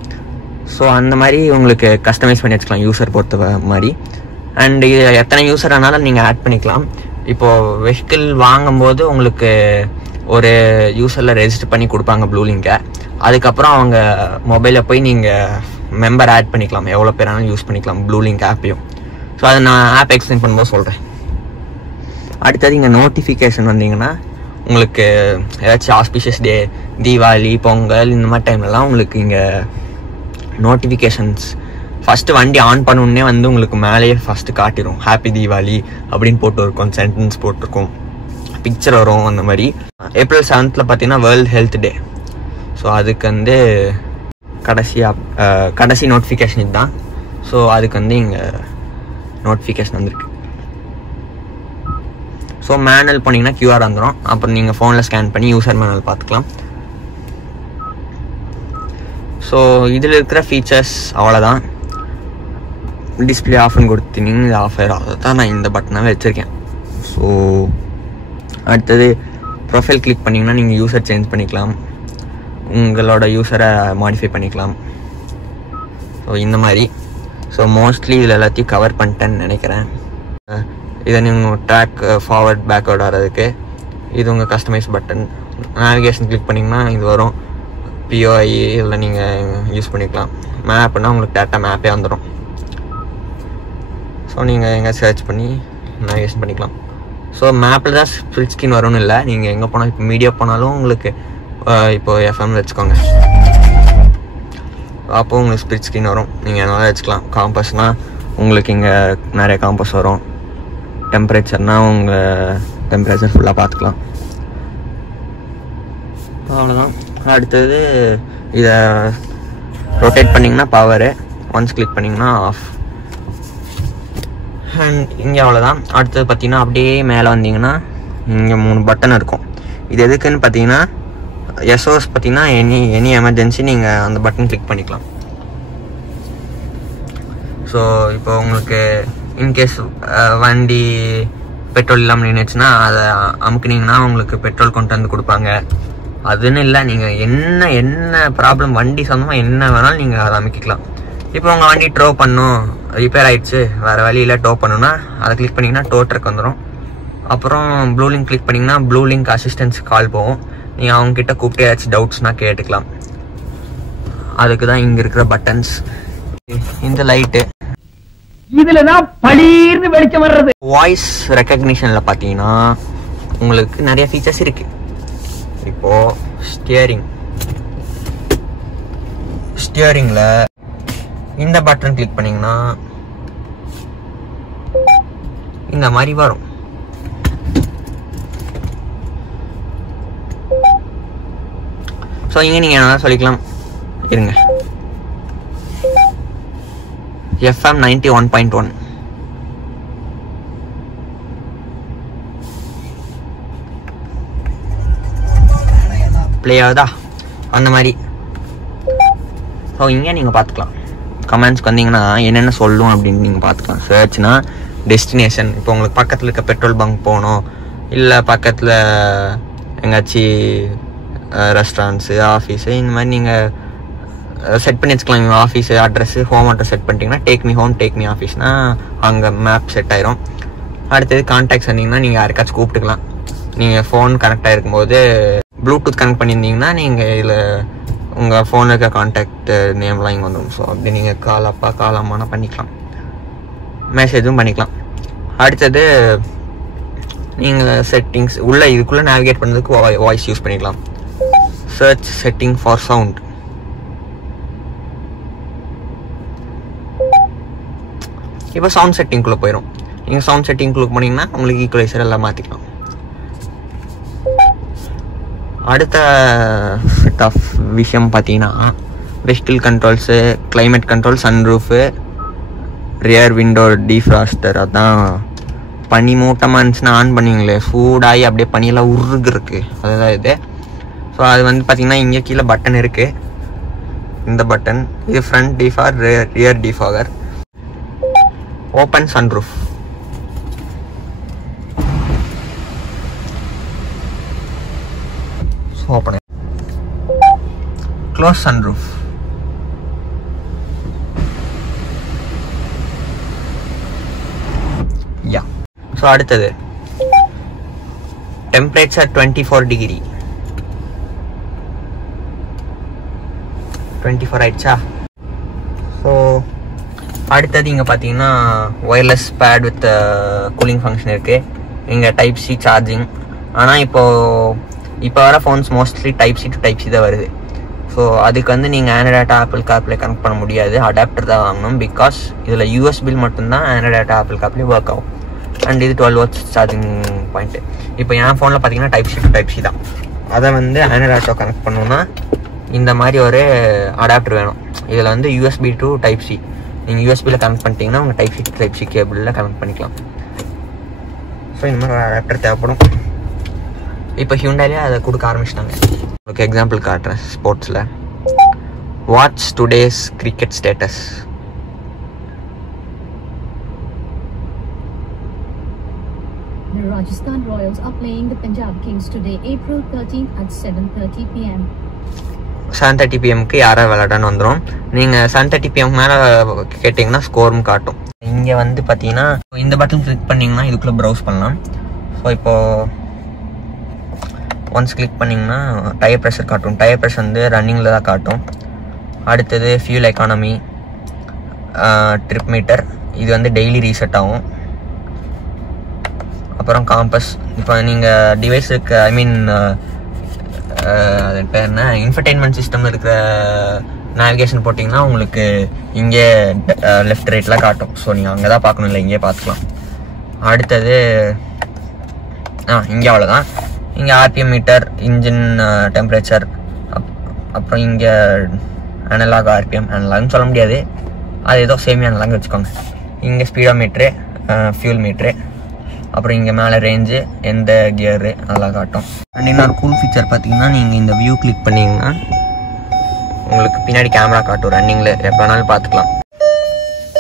ஸோ அந்த மாதிரி உங்களுக்கு கஸ்டமைஸ் பண்ணி வச்சுக்கலாம் யூசர் பொறுத்த மாதிரி. அண்ட் இது எத்தனை யூசர் ஆனாலும் நீங்கள் ஆட் பண்ணிக்கலாம். இப்போது வெஹிக்கிள் வாங்கும்போது உங்களுக்கு ஒரு யூசரில் ரெஜிஸ்டர் பண்ணி கொடுப்பாங்க ப்ளூ லிங்கை. அதுக்கப்புறம் அவங்க மொபைலில் போய் நீங்கள் மெம்பர் ஆட் பண்ணிக்கலாம், எவ்வளோ பேர் ஆனாலும் யூஸ் பண்ணிக்கலாம் ப்ளூ லிங்க் ஆப்பையும். ஸோ அதை நான் ஆப் எக்ஸ்பிளைன் பண்ணும்போது சொல்கிறேன். அடுத்தது இங்கே நோட்டிஃபிகேஷன் வந்தீங்கன்னா உங்களுக்கு ஏதாச்சும் ஆஸ்பிஷியஸ் டே, தீபாவளி, பொங்கல் இந்த மாதிரி டைம்லலாம் உங்களுக்கு இங்கே நோட்டிஃபிகேஷன்ஸ் ஃபஸ்ட்டு வண்டி ஆன் பண்ணணுன்னே வந்து உங்களுக்கு மேலேயே ஃபஸ்ட்டு காட்டிடும் ஹாப்பி தீபாவளி அப்படின்னு போட்டு இருக்கும், சென்டென்ஸ் போட்டிருக்கும், பிக்சர் வரும். அந்த மாதிரி April 7th பார்த்தீங்கன்னா வேர்ல்டு ஹெல்த் டே. ஸோ அதுக்கு வந்து கடைசி நோட்டிஃபிகேஷன் இதுதான். ஸோ அதுக்கு வந்து இங்கே நோட்டிஃபிகேஷன் வந்திருக்கு. ஸோ மேனுவல் பண்ணிங்கன்னா QR வந்துடும். அப்புறம் நீங்கள் ஃபோனில் ஸ்கேன் பண்ணி யூசர் மேனுவல் பார்த்துக்கலாம். ஸோ இதில் இருக்கிற ஃபீச்சர்ஸ் அவ்வளோதான். டிஸ்பிளே ஆஃப்னு கொடுத்தீங்க, இது ஆஃப் ஆயிரும். அதை தான் நான் இந்த பட்டனாகவே வச்சுருக்கேன். ஸோ அடுத்தது ப்ரொஃபைல் கிளிக் பண்ணிங்கன்னா நீங்கள் யூசர் சேஞ்ச் பண்ணிக்கலாம், உங்களோட யூசரை மாடிஃபை பண்ணிக்கலாம். ஸோ இந்த மாதிரி. ஸோ மோஸ்ட்லி இதில் எல்லாத்தையும் கவர் பண்ணிட்டேன்னு நினைக்கிறேன். இதை நீங்கள் ட்ராக் ஃபார்வர்ட் பேக்வர்ட் வர்றதுக்கு இது உங்கள் கஸ்டமைஸ் பட்டன். நேவிகேஷன் கிளிக் பண்ணிங்கன்னா இது வரும். POI இதில் நீங்கள் யூஸ் பண்ணிக்கலாம். மேப்னா உங்களுக்கு டேட்டா மேப்பே வந்துடும். ஸோ நீங்கள் எங்கே சர்ச் பண்ணி நேவிகேஷன் பண்ணிக்கலாம். ஸோ மேப்பில் தான் ஸ்பிளிட் ஸ்க்ரீன் வரும்னு இல்லை, நீங்கள் எங்கே போனால் இப்போ மீடியா போனாலும் உங்களுக்கு இப்போது FM வச்சுக்கோங்க, அப்போது உங்களுக்கு ஸ்பிளிட் ஸ்க்ரீன் வரும். நீங்கள் எதனால வச்சுக்கலாம். காம்பஸ்னால் உங்களுக்கு இங்கே நிறைய காம்பஸ் வரும். டெம்பரேச்சர்னால் உங்கள் டெம்பரேச்சர் ஃபுல்லாக பார்த்துக்கலாம். அவ்வளோதான். அடுத்தது இதை ரொட்டேட் பண்ணிங்கன்னா பவரு, ஒன்ஸ் கிளிக் பண்ணிங்கன்னா ஆஃப். அண்ட் இங்கே அவ்வளோதான். அடுத்தது பார்த்தீங்கன்னா அப்படியே மேலே வந்தீங்கன்னா இங்கே 3 பட்டன் இருக்கும். இது எதுக்குன்னு பார்த்தீங்கன்னா SOS பார்த்தீங்கன்னா எனி எமர்ஜென்சி நீங்கள் அந்த பட்டன் கிளிக் பண்ணிக்கலாம். ஸோ இப்போ உங்களுக்கு இன்கேஸ் வண்டி பெட்ரோல் இல்லாமல் நின்றுச்சுன்னா அதை அமுக்குனீங்கன்னா உங்களுக்கு பெட்ரோல் கொண்டு வந்து கொடுப்பாங்க. அதுன்னு இல்லை, நீங்கள் என்ன ப்ராப்ளம் வண்டி சொந்தமாக என்ன வேணாலும் நீங்கள் அதை அமைக்கலாம். இப்போ உங்கள் வண்டி டோ பண்ணும், ரிப்பேர் ஆகிடுச்சு, வேறு வழியில் டோ பண்ணுன்னா அதை கிளிக் பண்ணிங்கன்னா டோ ட்ரக் வந்துடும். அப்புறம் ப்ளூ லிங்க் கிளிக் பண்ணிங்கன்னா ப்ளூ லிங்க் அசிஸ்டன்ஸ் கால் போகும். நீங்கள் அவங்ககிட்ட கூப்பிட்டு ஏதாச்சும் டவுட்ஸ்னால் கேட்டுக்கலாம். அதுக்கு தான் இங்கே இருக்கிற பட்டன்ஸ். இந்த லைட்டு இதுலதான் பளீர்னு வெளிச்சம் வர்றது. வாய்ஸ் ரெக்கக்னிஷனில் பார்த்தீங்கன்னா உங்களுக்கு நிறைய ஃபீச்சர்ஸ் இருக்குது. இப்போது ஸ்டியரிங்கில் இந்த பட்டன் கிளிக் பண்ணிங்கன்னா இந்த மாதிரி வரும். ஸோ இங்கே நீங்கள் என்ன சொல்லிக்கலாம், இருங்க, FM 91.1 ப்ளே ஆகுதா, அந்த மாதிரி. ஸோ இங்கே நீங்கள் பார்த்துக்கலாம். கமெண்ட்ஸ்க்கு வந்தீங்கன்னா என்னென்ன சொல்லும் அப்படின்னு நீங்கள் பார்த்துக்கலாம். சர்ச்னா டெஸ்டினேஷன், இப்போ உங்களுக்கு பக்கத்தில் இருக்க பெட்ரோல் பங்க் போகணும், இல்லை பக்கத்தில் எங்காச்சும் ரெஸ்டாரண்ட்ஸு, ஆஃபீஸு, இந்த மாதிரி நீங்கள் செட் பண்ணி வச்சுக்கலாம். நீங்கள் office address, home address set பண்ணிட்டீங்கன்னா take me home, take me ஆஃபீஸ்னால் அங்கே மேப் செட் ஆயிரும். அடுத்தது கான்டாக்ட்ஸ் வந்தீங்கன்னா நீங்கள் யாருக்காச்சும் கூப்பிட்டுக்கலாம். நீங்கள் ஃபோன் கனெக்ட் ஆகிருக்கும்போது ப்ளூடூத் கனெக்ட் பண்ணியிருந்தீங்கன்னா நீங்கள் இதில் உங்கள் ஃபோனில் இருக்க கான்டாக்ட் நேம்லாம் இங்கே வந்துடும். ஸோ அப்படி நீங்கள் கால் அப்பா கால் அம்மானா பண்ணிக்கலாம், மெசேஜும் பண்ணிக்கலாம். அடுத்தது நீங்கள் செட்டிங்ஸ் உள்ளே இதுக்குள்ளே நேவிகேட் பண்ணுறதுக்கு வாய்ஸ் யூஸ் பண்ணிக்கலாம். Search setting for sound. இப்போ சவுண்ட் செட்டிங்குள்ளே போயிடும். நீங்கள் சவுண்ட் செட்டிங்குள்ளே போனீங்கன்னா உங்களுக்கு ஈக்குவலைசர் எல்லாம் மாற்றிக்கலாம். அடுத்த செட் ஆஃப் விஷயம் பார்த்தீங்கன்னா vehicle controls, climate control, sunroof, rear window defroster. அதான் பனி மூட்டமாக இருந்துச்சுன்னா ஆன் பண்ணிங்களே, சூடாகி அப்படியே பனியெல்லாம் உருகுருக்கு, அதுதான் இது. ஸோ அது வந்து பார்த்திங்கன்னா இங்கே கீழே பட்டன் இருக்குது. இந்த பட்டன் இது front defog, rear defogger. Open sunroof, open close sunroof. Yeah. So அடுத்தது டெம்பரேச்சர் 24 டிகிரி. 24 ஆயிடுச்சா? ஸோ அடுத்தது இங்கே பார்த்தீங்கன்னா wireless pad with cooling function இருக்குது. இங்கே டைப் சி சார்ஜிங். ஆனால் இப்போ வர phones mostly type C to type C தான் வருது. ஸோ அதுக்கு வந்து நீங்கள் ஆண்ட்ராய்ட் ஆப்பிள் கார்ப்ளே கனெக்ட் பண்ண முடியாது, அடாப்டர் தான் வாங்கணும். பிகாஸ் இதில் யூஎஸ்பில் மட்டும்தான் ஆண்ட்ராய்ட் ஆப்பிள் கார்ப்ளே ஒர்க் ஆகும். அண்ட் இது 12 வாட்ஸ் சார்ஜிங் பாயிண்ட்டு. இப்போ என் ஃபோனில் பார்த்தீங்கன்னா type C to type C தான். அதை வந்து ஆண்ட்ராய்டோ கனெக்ட் பண்ணணுன்னா இந்த மாதிரி ஒரு அடாப்டர் வேணும். இதில் வந்து யூஎஸ்பி டு டைப் சி, நீங்கள் யூஎஸ்பியில் கனெக்ட் பண்ணிட்டீங்கன்னா உங்கள் type C to type C கேபிளில் கனெக்ட் பண்ணிக்கலாம். ஸோ இந்த மாதிரி அடாப்டர் தேவைப்படும். இப்போ ஹியூண்டாயிலே அதை கொடுக்க ஆரம்பிச்சிட்டாங்க. ஓகே, எக்ஸாம்பிள் காட்டுறேன். ஸ்போர்ட்ஸில் watch today's cricket status. The Rajasthan Royals are playing the Punjab Kings today, April 13th at 7:30 p.m. 7:30 p.m. யாராவது விளையாடான்னு வந்துடும். நீங்கள் 7:30 p.m. மேலே கேட்டிங்கன்னா ஸ்கோரும் காட்டும். இங்கே வந்து பார்த்தீங்கன்னா இந்த பட்டன் கிளிக் பண்ணிங்கன்னா இதுக்குள்ளே ப்ரௌஸ் பண்ணலாம். ஸோ இப்போது ஒன்ஸ் கிளிக் பண்ணிங்கன்னா டயர் ப்ரெஷர் காட்டும். டயர் ப்ரெஷர் வந்து ரன்னிங்கில் தான் காட்டும். அடுத்தது ஃபியூல் எக்கானமி, ட்ரிப் மீட்டர், இது வந்து டெய்லி ரீசெட் ஆகும். அப்புறம் காம்பஸ். இப்போ நீங்கள் டிவைஸுக்கு அது பேர் என்ன, இன்ஃபர்டெயின்மெண்ட் சிஸ்டம் இருக்கிற நேவிகேஷன் போட்டிங்கன்னா உங்களுக்கு இங்கே லெஃப்ட் ரைட்டில் காட்டும். ஸோ நீங்கள் அங்கே தான் பார்க்கணும், இல்லை இங்கே பார்த்துக்கலாம். அடுத்தது இங்கே அவ்வளோதான். இங்கே ஆர்பிஎம் மீட்டர், இன்ஜின் டெம்பரேச்சர், அப்புறம் இங்கே அனலாக் ஆர்பிஎம். அனலாக்னு சொல்ல முடியாது, அது ஏதோ சேமி அனலாக் வச்சுக்கோங்க. இங்கே ஸ்பீடோ மீட்ரு, ஃபியூல் மீட்ரு, அப்புறம் இங்கே மேலே ரேஞ்சு, எந்த கியரு அதெல்லாம் காட்டும். அண்ட் இன்னொரு கூல் ஃபீச்சர் பார்த்தீங்கன்னா நீங்கள் இந்த வியூ கிளிக் பண்ணிங்கன்னா உங்களுக்கு பின்னாடி கேமரா காட்டும். ரன்னிங்கில் எப்போ வேணாலும் பார்த்துக்கலாம்.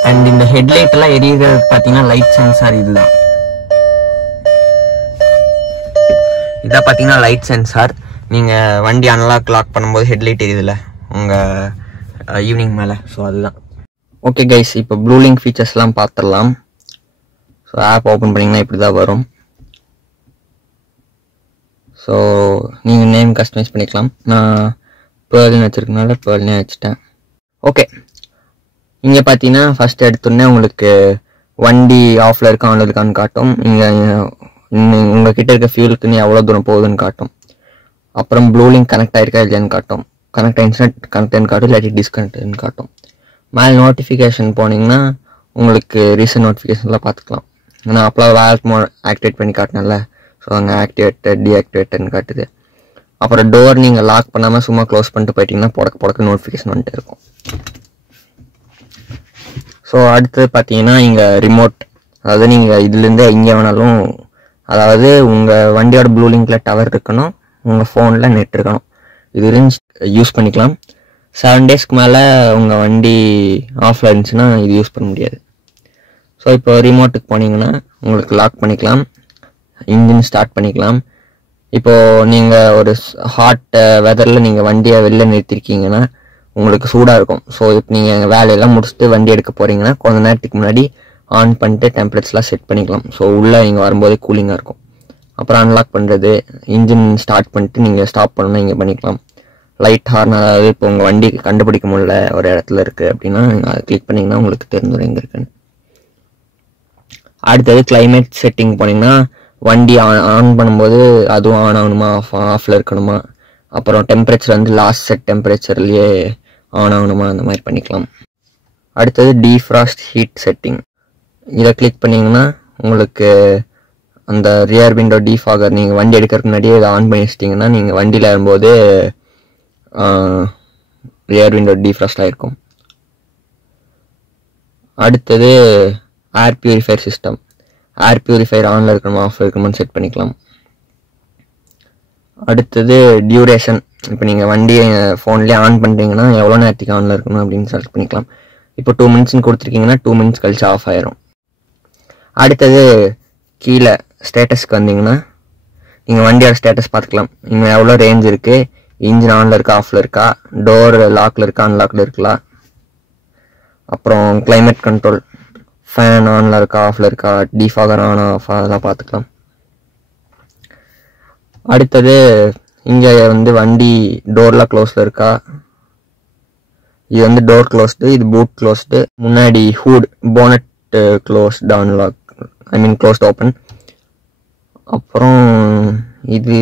அண்ட் இந்த ஹெட்லைட் எல்லாம் எரியுறது பார்த்தீங்கன்னா லைட் சென்சார். இதுதான் இதான் பார்த்தீங்கன்னா லைட் சென்சார். நீங்கள் வண்டி அன்லாக் லாக் பண்ணும்போது ஹெட்லைட் எரியுதுல்ல உங்கள் ஈவினிங் மேலே. ஸோ அதுதான். ஓகே கைஸ், இப்போ ப்ளூலிங்க் ஃபீச்சர்ஸ்லாம் பார்த்துடலாம். ஸோ ஆப் ஓப்பன் பண்ணிங்கன்னா இப்படி தான் வரும். ஸோ நீங்கள் நேம் கஸ்டமைஸ் பண்ணிக்கலாம். நான் பேர்ல்னு வச்சுருக்கனால பேர்ல்னே வச்சுட்டேன். ஓகே, இங்கே பார்த்தீங்கன்னா ஃபஸ்ட் எடுத்தோடனே உங்களுக்கு வண்டி ஆஃபில் இருக்கா ஆனில் இருக்கான்னு காட்டும். இங்கே உங்கள் கிட்டே இருக்க ஃபியூலுக்குன்னு எவ்வளோ தூரம் போகுதுன்னு காட்டும். அப்புறம் ப்ளூலிங்க் கனெக்ட் ஆகிருக்கா இல்லையான்னு காட்டும். கனெக்ட் ஆகிடுச்சுன்னா கனெக்ட்னு காட்டும், இல்லாட்டி டிஸ்கனெக்ட்னு காட்டும். மேலே நோட்டிஃபிகேஷன் போனீங்கன்னா உங்களுக்கு ரீசன்ட் நோட்டிஃபிகேஷன்லாம் பார்த்துக்கலாம். நான் அப்போலாம் வேல்ட் மோட் ஆக்டிவேட் பண்ணி காட்டினேன்ல, ஸோ அங்கே ஆக்டிவேட்டட் டீஆக்டிவேட்டட்னு காட்டுது. அப்புறம் டோர் நீங்கள் லாக் பண்ணாமல் சும்மா க்ளோஸ் பண்ணிட்டு போயிட்டீங்கன்னா புடக்க நோட்டிஃபிகேஷன் வந்துட்டு இருக்கும். ஸோ அடுத்தது பார்த்தீங்கன்னா இங்கே ரிமோட், அதாவது நீங்கள் இதுலேருந்து எங்கே வேணாலும், அதாவது உங்கள் வண்டியோட ப்ளூலிங்கில் டவர் இருக்கணும், உங்கள் ஃபோனில் நெட் இருக்கணும், இது யூஸ் பண்ணிக்கலாம். 7 டேஸ்க்கு மேலே உங்கள் வண்டி ஆஃபில் இருந்துச்சுன்னா இது யூஸ் பண்ண முடியாது. ஸோ இப்போ ரிமோட்டுக்கு போனீங்கன்னா உங்களுக்கு லாக் பண்ணிக்கலாம், இன்ஜின் ஸ்டார்ட் பண்ணிக்கலாம். இப்போது நீங்கள் ஒரு ஹாட் வெதரில் நீங்கள் வண்டியை வெளில நிறுத்திருக்கீங்கன்னா உங்களுக்கு சூடாக இருக்கும். ஸோ இப்போ நீங்கள் வேலையெல்லாம் முடிச்சுட்டு வண்டி எடுக்க போகிறீங்கன்னா கொஞ்ச நேரத்துக்கு முன்னாடி ஆன் பண்ணிட்டு டெம்பரேச்சர்லாம் செட் பண்ணிக்கலாம். ஸோ உள்ளே இங்கே வரும்போதே கூலிங்காக இருக்கும். அப்புறம் அன்லாக் பண்ணுறது, இன்ஜின் ஸ்டார்ட் பண்ணிட்டு நீங்கள் ஸ்டாப் பண்ணணும்னா இங்கே பண்ணிக்கலாம். லைட் ஹார்ன், அதாவது இப்போ உங்கள் வண்டி கண்டுபிடிக்க முடியல ஒரு இடத்துல இருக்குது அப்படின்னா அதை கிளிக் பண்ணிங்கன்னா உங்களுக்கு தெரிஞ்சிடும் எங்கே இருக்குன்னு. அடுத்தது கிளைமேட் செட்டிங் போனீங்கன்னா வண்டி ஆன் பண்ணும்போது அதுவும் ஆன் ஆகணுமா ஆஃபில் இருக்கணுமா, அப்புறம் டெம்பரேச்சர் வந்து லாஸ்ட் செட் டெம்பரேச்சர்லேயே ஆன் ஆகணுமா, அந்த மாதிரி பண்ணிக்கலாம். அடுத்தது டீஃப்ராஸ்ட் ஹீட் செட்டிங், இதை கிளிக் பண்ணிங்கன்னா உங்களுக்கு அந்த ரியர் விண்டோ டீஃபாகர், நீங்கள் வண்டி எடுக்கிறதுக்கு முன்னாடியே இதை ஆன் பண்ணி வச்சிட்டிங்கன்னா நீங்கள் வண்டியில் வரும்போது ரியர் விண்டோ டீஃப்ராஸ்டாக இருக்கும். அடுத்தது air purifier system, air purifier ஆனில் இருக்கணுமா ஆஃபில் இருக்கணுமான்னு செட் பண்ணிக்கலாம். அடுத்தது டியூரேஷன், இப்போ நீங்கள் வண்டியை ஃபோன்லேயே ஆன் பண்ணுறீங்கன்னா எவ்வளோ நேரத்துக்கு ஆனில் இருக்கணும் அப்படின்னு செலக்ட் பண்ணிக்கலாம். இப்போ 2 மினிட்ஸ்னு கொடுத்துருக்கீங்கன்னா 2 மினிட்ஸ் கழிச்சு ஆஃப் ஆயிரும். அடுத்தது கீழே ஸ்டேட்டஸ்க்கு வந்தீங்கன்னா இங்கே வண்டியோட ஸ்டேட்டஸ் பார்த்துக்கலாம். இங்கே எவ்வளோ ரேஞ்ச் இருக்குது, இன்ஜின் ஆனில் இருக்கா ஆஃபில் இருக்கா, டோர் லாக்கில் இருக்கா அன்லாக்கில் இருக்கலாம். அப்புறம் கிளைமேட் கண்ட்ரோல், ஃபேன் ஆனில் இருக்கா ஆஃபில் இருக்கா, டிஃபாகர் ஆன் ஆஃப் அதெல்லாம் பார்த்துக்கலாம். அடுத்தது இங்கே வந்து வண்டி டோர்லாம் க்ளோஸில் இருக்கா, இது வந்து டோர் க்ளோஸ்டு, இது பூட் க்ளோஸ்டு, முன்னாடி hood bonnet closed unlock closed open. அப்புறம் இது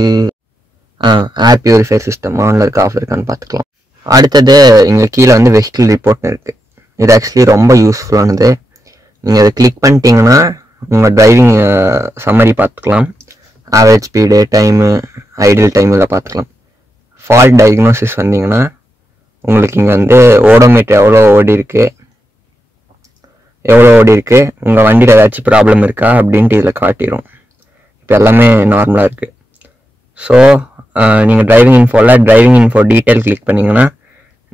ஏர் பியூரிஃபையர் சிஸ்டம் ஆனில் இருக்கா ஆஃப் இருக்கான்னு பார்த்துக்கலாம். அடுத்தது இங்கே கீழே வந்து வெஹிக்கிள் ரிப்போர்ட்னு இருக்குது. இது ஆக்சுவலி ரொம்ப யூஸ்ஃபுல்லானது. நீங்கள் அதை கிளிக் பண்ணிட்டீங்கன்னா உங்கள் டிரைவிங் சம்மரி பார்த்துக்கலாம், average speed, time, ideal time எல்லாம் பார்த்துக்கலாம். ஃபால்ட் டயக்னோசிஸ் வந்தீங்கன்னா உங்களுக்கு இங்கே வந்து ஓடோமீட்டர் எவ்வளோ ஓடி இருக்கு, உங்கள் வண்டியில் ஏதாச்சும் ப்ராப்ளம் இருக்கா அப்படின்ட்டு இதில் காட்டிடும். இப்போ எல்லாமே நார்மலாக இருக்குது. ஸோ நீங்கள் டிரைவிங் இன்ஃபோ டீட்டெயில் கிளிக் பண்ணிங்கன்னா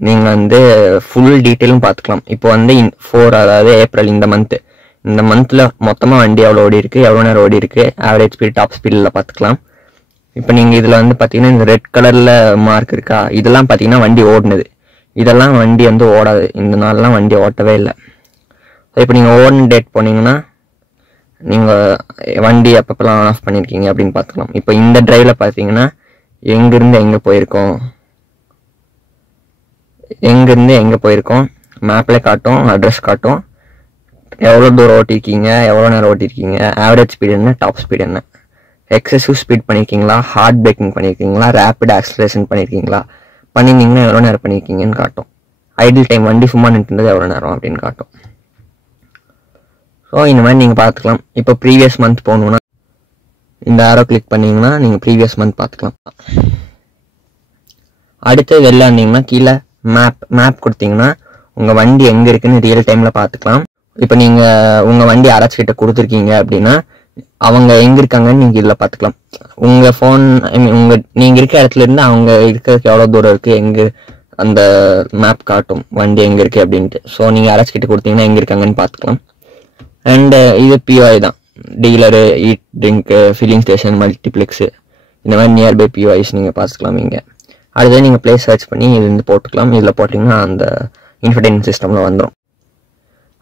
நீங்கள் வந்து ஃபுல் டீட்டெயிலும் பார்த்துக்கலாம். இப்போ வந்து 4 அதாவது ஏப்ரல் இந்த மந்தில் மொத்தமாக வண்டி எவ்வளோ ஓடி இருக்குது, எவ்வளோ நேரம் ஓடி இருக்குது, ஆவரேஜ் ஸ்பீட், டாப் ஸ்பீடில் பார்த்துக்கலாம். இப்போ நீங்கள் இதில் வந்து பார்த்தீங்கன்னா இந்த ரெட் கலரில் மார்க் இருக்கா, இதெல்லாம் பார்த்தீங்கன்னா வண்டி ஓடினது. இதெல்லாம் வண்டி வந்து ஓடாது, இந்த நாள்லாம் வண்டி ஓட்டவே இல்லை. இப்போ நீங்கள் ஓடின டேட் போனீங்கன்னா நீங்கள் வண்டி எப்பப்பெல்லாம் ஆன் ஆஃப் பண்ணியிருக்கீங்க அப்படின்னு பார்த்துக்கலாம். இப்போ இந்த டிரைவில் பார்த்தீங்கன்னா எங்கேருந்து எங்கே போயிருக்கோம் மேப்பில் காட்டும், அட்ரஸ் காட்டும், எவ்வளோ தூரம் ஓட்டிருக்கீங்க, எவ்வளோ நேரம் ஓட்டிருக்கீங்க, ஆவரேஜ் ஸ்பீடு என்ன, டாப் ஸ்பீடு என்ன, எக்ஸசிவ் ஸ்பீட் பண்ணியிருக்கீங்களா, ஹார்ட் பிரேக்கிங் பண்ணியிருக்கீங்களா, ரேப்பிட் ஆக்சலரேஷன் பண்ணியிருக்கீங்களா, பண்ணியிருந்தீங்கன்னா எவ்வளோ நேரம் பண்ணியிருக்கீங்கன்னு காட்டும். ஐடியல் டைம் வண்டி சும்மா நின்றுருந்தது எவ்வளோ நேரம் அப்படின்னு காட்டும். ஸோ இந்த மாதிரி நீங்கள் பார்த்துக்கலாம். இப்போ ப்ரீவியஸ் மந்த் போகணுன்னா இந்த ஆரோ கிளிக் பண்ணிங்கன்னா நீங்கள் ப்ரீவியஸ் மந்த் பார்த்துக்கலாம். அடுத்து வெளில வந்தீங்கன்னா கீழே மேப் கொடுத்தீங்கன்னா உங்கள் வண்டி எங்கே இருக்குன்னு ரியல் டைமில் பார்த்துக்கலாம். இப்போ நீங்கள் உங்கள் வண்டி யாராச்சும் கொடுத்துருக்கீங்க அப்படின்னா அவங்க எங்கே இருக்காங்கன்னு நீங்கள் இதில் பார்த்துக்கலாம். உங்கள் ஃபோன் நீங்கள் இருக்க இடத்துல இருந்து அவங்க இருக்கிறதுக்கு எவ்வளோ தூரம் இருக்குது, எங்கே அந்த மேப் காட்டும் வண்டி எங்கே இருக்குது அப்படின்ட்டு. ஸோ நீங்கள் யாராச்சும் கொடுத்தீங்கன்னா எங்கே இருக்காங்கன்னு பார்த்துக்கலாம். அண்டு இது பிஓஐ தான், dealer, eat drink, filling station, multiplex, இந்த மாதிரி நியர்பை பிஓஐஸ் நீங்கள் பார்த்துக்கலாம். இங்கே அடுத்தது நீங்கள் ப்ளேஸ் சர்ச் பண்ணி இது வந்து போட்டுக்கலாம். இதில் போட்டிங்கன்னா அந்த இன்ஃபர்டைன்மெண்ட் சிஸ்டமில் வந்துடும்.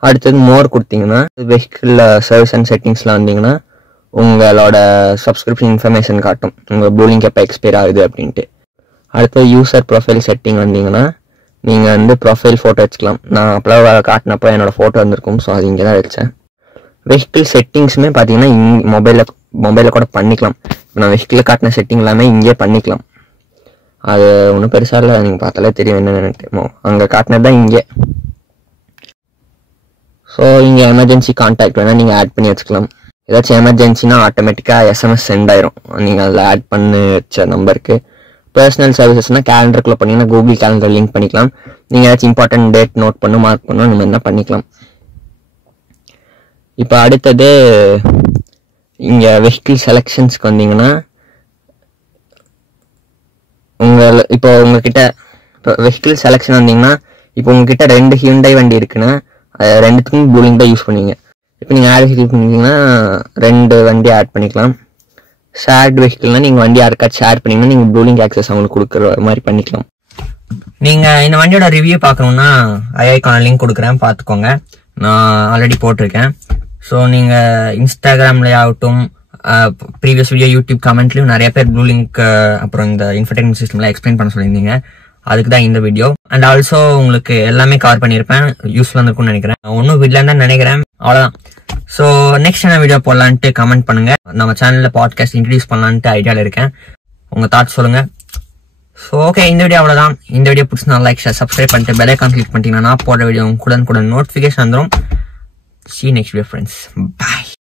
அடுத்தது மோர் கொடுத்தீங்கன்னா வெஹிக்கிள் சர்வீஸ் அண்ட் செட்டிங்ஸில் வந்தீங்கன்னா உங்களோட சப்ஸ்கிரிப்ஷன் இன்ஃபர்மேஷன் காட்டும், உங்கள் ப்ளூலிங்க் எப்போ எக்ஸ்பயர் ஆகுது அப்படின்ட்டு. அடுத்தது யூசர் ப்ரொஃபைல் செட்டிங் வந்தீங்கன்னா நீங்கள் வந்து ப்ரொஃபைல் ஃபோட்டோ வச்சுக்கலாம். நான் அப்போலாம் காட்டினப்போ என்னோடய ஃபோட்டோ வந்திருக்கும், ஸோ அது இங்கே தான் வச்சேன். வெஹிக்கிள் செட்டிங்ஸுமே பார்த்தீங்கன்னா மொபைலில் கூட பண்ணிக்கலாம். இப்போ நான் வெஹிக்கிளில் காட்டின செட்டிங் எல்லாமே இங்கே பண்ணிக்கலாம். அது ஒன்றும் பெருசாக இல்லை, நீங்கள் பார்த்தாலே தெரியும் என்னென்னு. அங்கே காட்டினது தான் இங்கே. ஸோ இங்கே எமர்ஜென்சி கான்டாக்ட் வேணால் நீங்கள் ஆட் பண்ணி வச்சுக்கலாம். ஏதாச்சும் எமர்ஜென்சினா ஆட்டோமேட்டிக்காக எஸ்எம்எஸ் சென்ட் ஆயிரும் நீங்கள் அதில் ஆட் பண்ணி வச்ச நம்பருக்கு. பர்சனல் சர்வீசஸ்னால் கேலண்டருக்குள்ளே பண்ணிங்கன்னா கூகுள் கேலண்டர் லிங்க் பண்ணிக்கலாம். நீங்கள் ஏதாச்சும் இம்பார்ட்டன்ட் டேட் நோட் பண்ணணும், மார்க் பண்ணணும், இந்த மாதிரி பண்ணிக்கலாம். இப்போ அடுத்தது இங்கே வெஹிக்கிள் செலெக்ஷன்ஸ்க்கு வந்தீங்கன்னா இப்போ உங்ககிட்ட இப்போ வெஹிக்கிள் செலெக்ஷன் வந்தீங்கன்னா இப்போ உங்ககிட்ட 2 ஹியூண்டை வண்டி இருக்குன்னா 2த்துக்கும் ப்ளூலிங்க் தான் யூஸ் பண்ணுவீங்க. இப்போ நீங்கள் ஆட் வெஹிக்கிள் பண்ணிங்கன்னா 2 வண்டி ஆட் பண்ணிக்கலாம். ஷேர்ட் வெஹிக்கிள்னா நீங்கள் வண்டி யாருக்காச்சும் ஷேர் பண்ணிங்கன்னா நீங்கள் ப்ளூலிங்க் ஆக்சஸ் அவங்களுக்கு கொடுக்குற மாதிரி பண்ணிக்கலாம். நீங்கள் இந்த வண்டியோட ரிவ்யூ பார்க்கணுன்னா ஐகான லிங்க் கொடுக்குறேன், பார்த்துக்கோங்க. நான் ஆல்ரெடி போட்டிருக்கேன். ஸோ நீங்கள் இன்ஸ்டாகிராம்லேயே ஆகட்டும், ப்ரீவியஸ் வீடியோ யூடியூப் கமெண்ட்லையும் நிறைய பேர் ப்ளூலிங்க் அப்புறம் இந்த இன்ஃபர்டைன்மெண்ட் சிஸ்டம்லாம் எக்ஸ்பிளைன் பண்ண சொல்லியிருந்தீங்க. அதுக்கு தான் இந்த வீடியோ. அண்ட் ஆல்சோ உங்களுக்கு எல்லாமே கவர் பண்ணியிருப்பேன், யூஸ்ஃபுல்லாக இருக்கும்னு நினைக்கிறேன். ஒன்றும் விடலன்னு தான் நினைக்கிறேன். அவ்வளோதான். ஸோ நெக்ஸ்ட் என்ன வீடியோ போடலான்ட்டு கமெண்ட் பண்ணுங்க. நம்ம சேனலில் பாட்காஸ்ட் இன்ட்ரடியூஸ் பண்ணலான்ட்டு ஐடியாவில் இருக்கேன். உங்கள் தாட்ஸ் சொல்லுங்கள். ஸோ ஓகே, இந்த வீடியோ அவ்வளோதான். இந்த வீடியோ பிடிச்சினா லைக், ஷேர், சப்ஸ்கிரைப் பண்ணிட்டு பெல் ஐகான் கிளிக் பண்ணிட்டீங்கன்னா நான் போடுற வீடியோ கூட நோட்டிஃபிகேஷன் வந்துடும். See you next video, friends. Bye.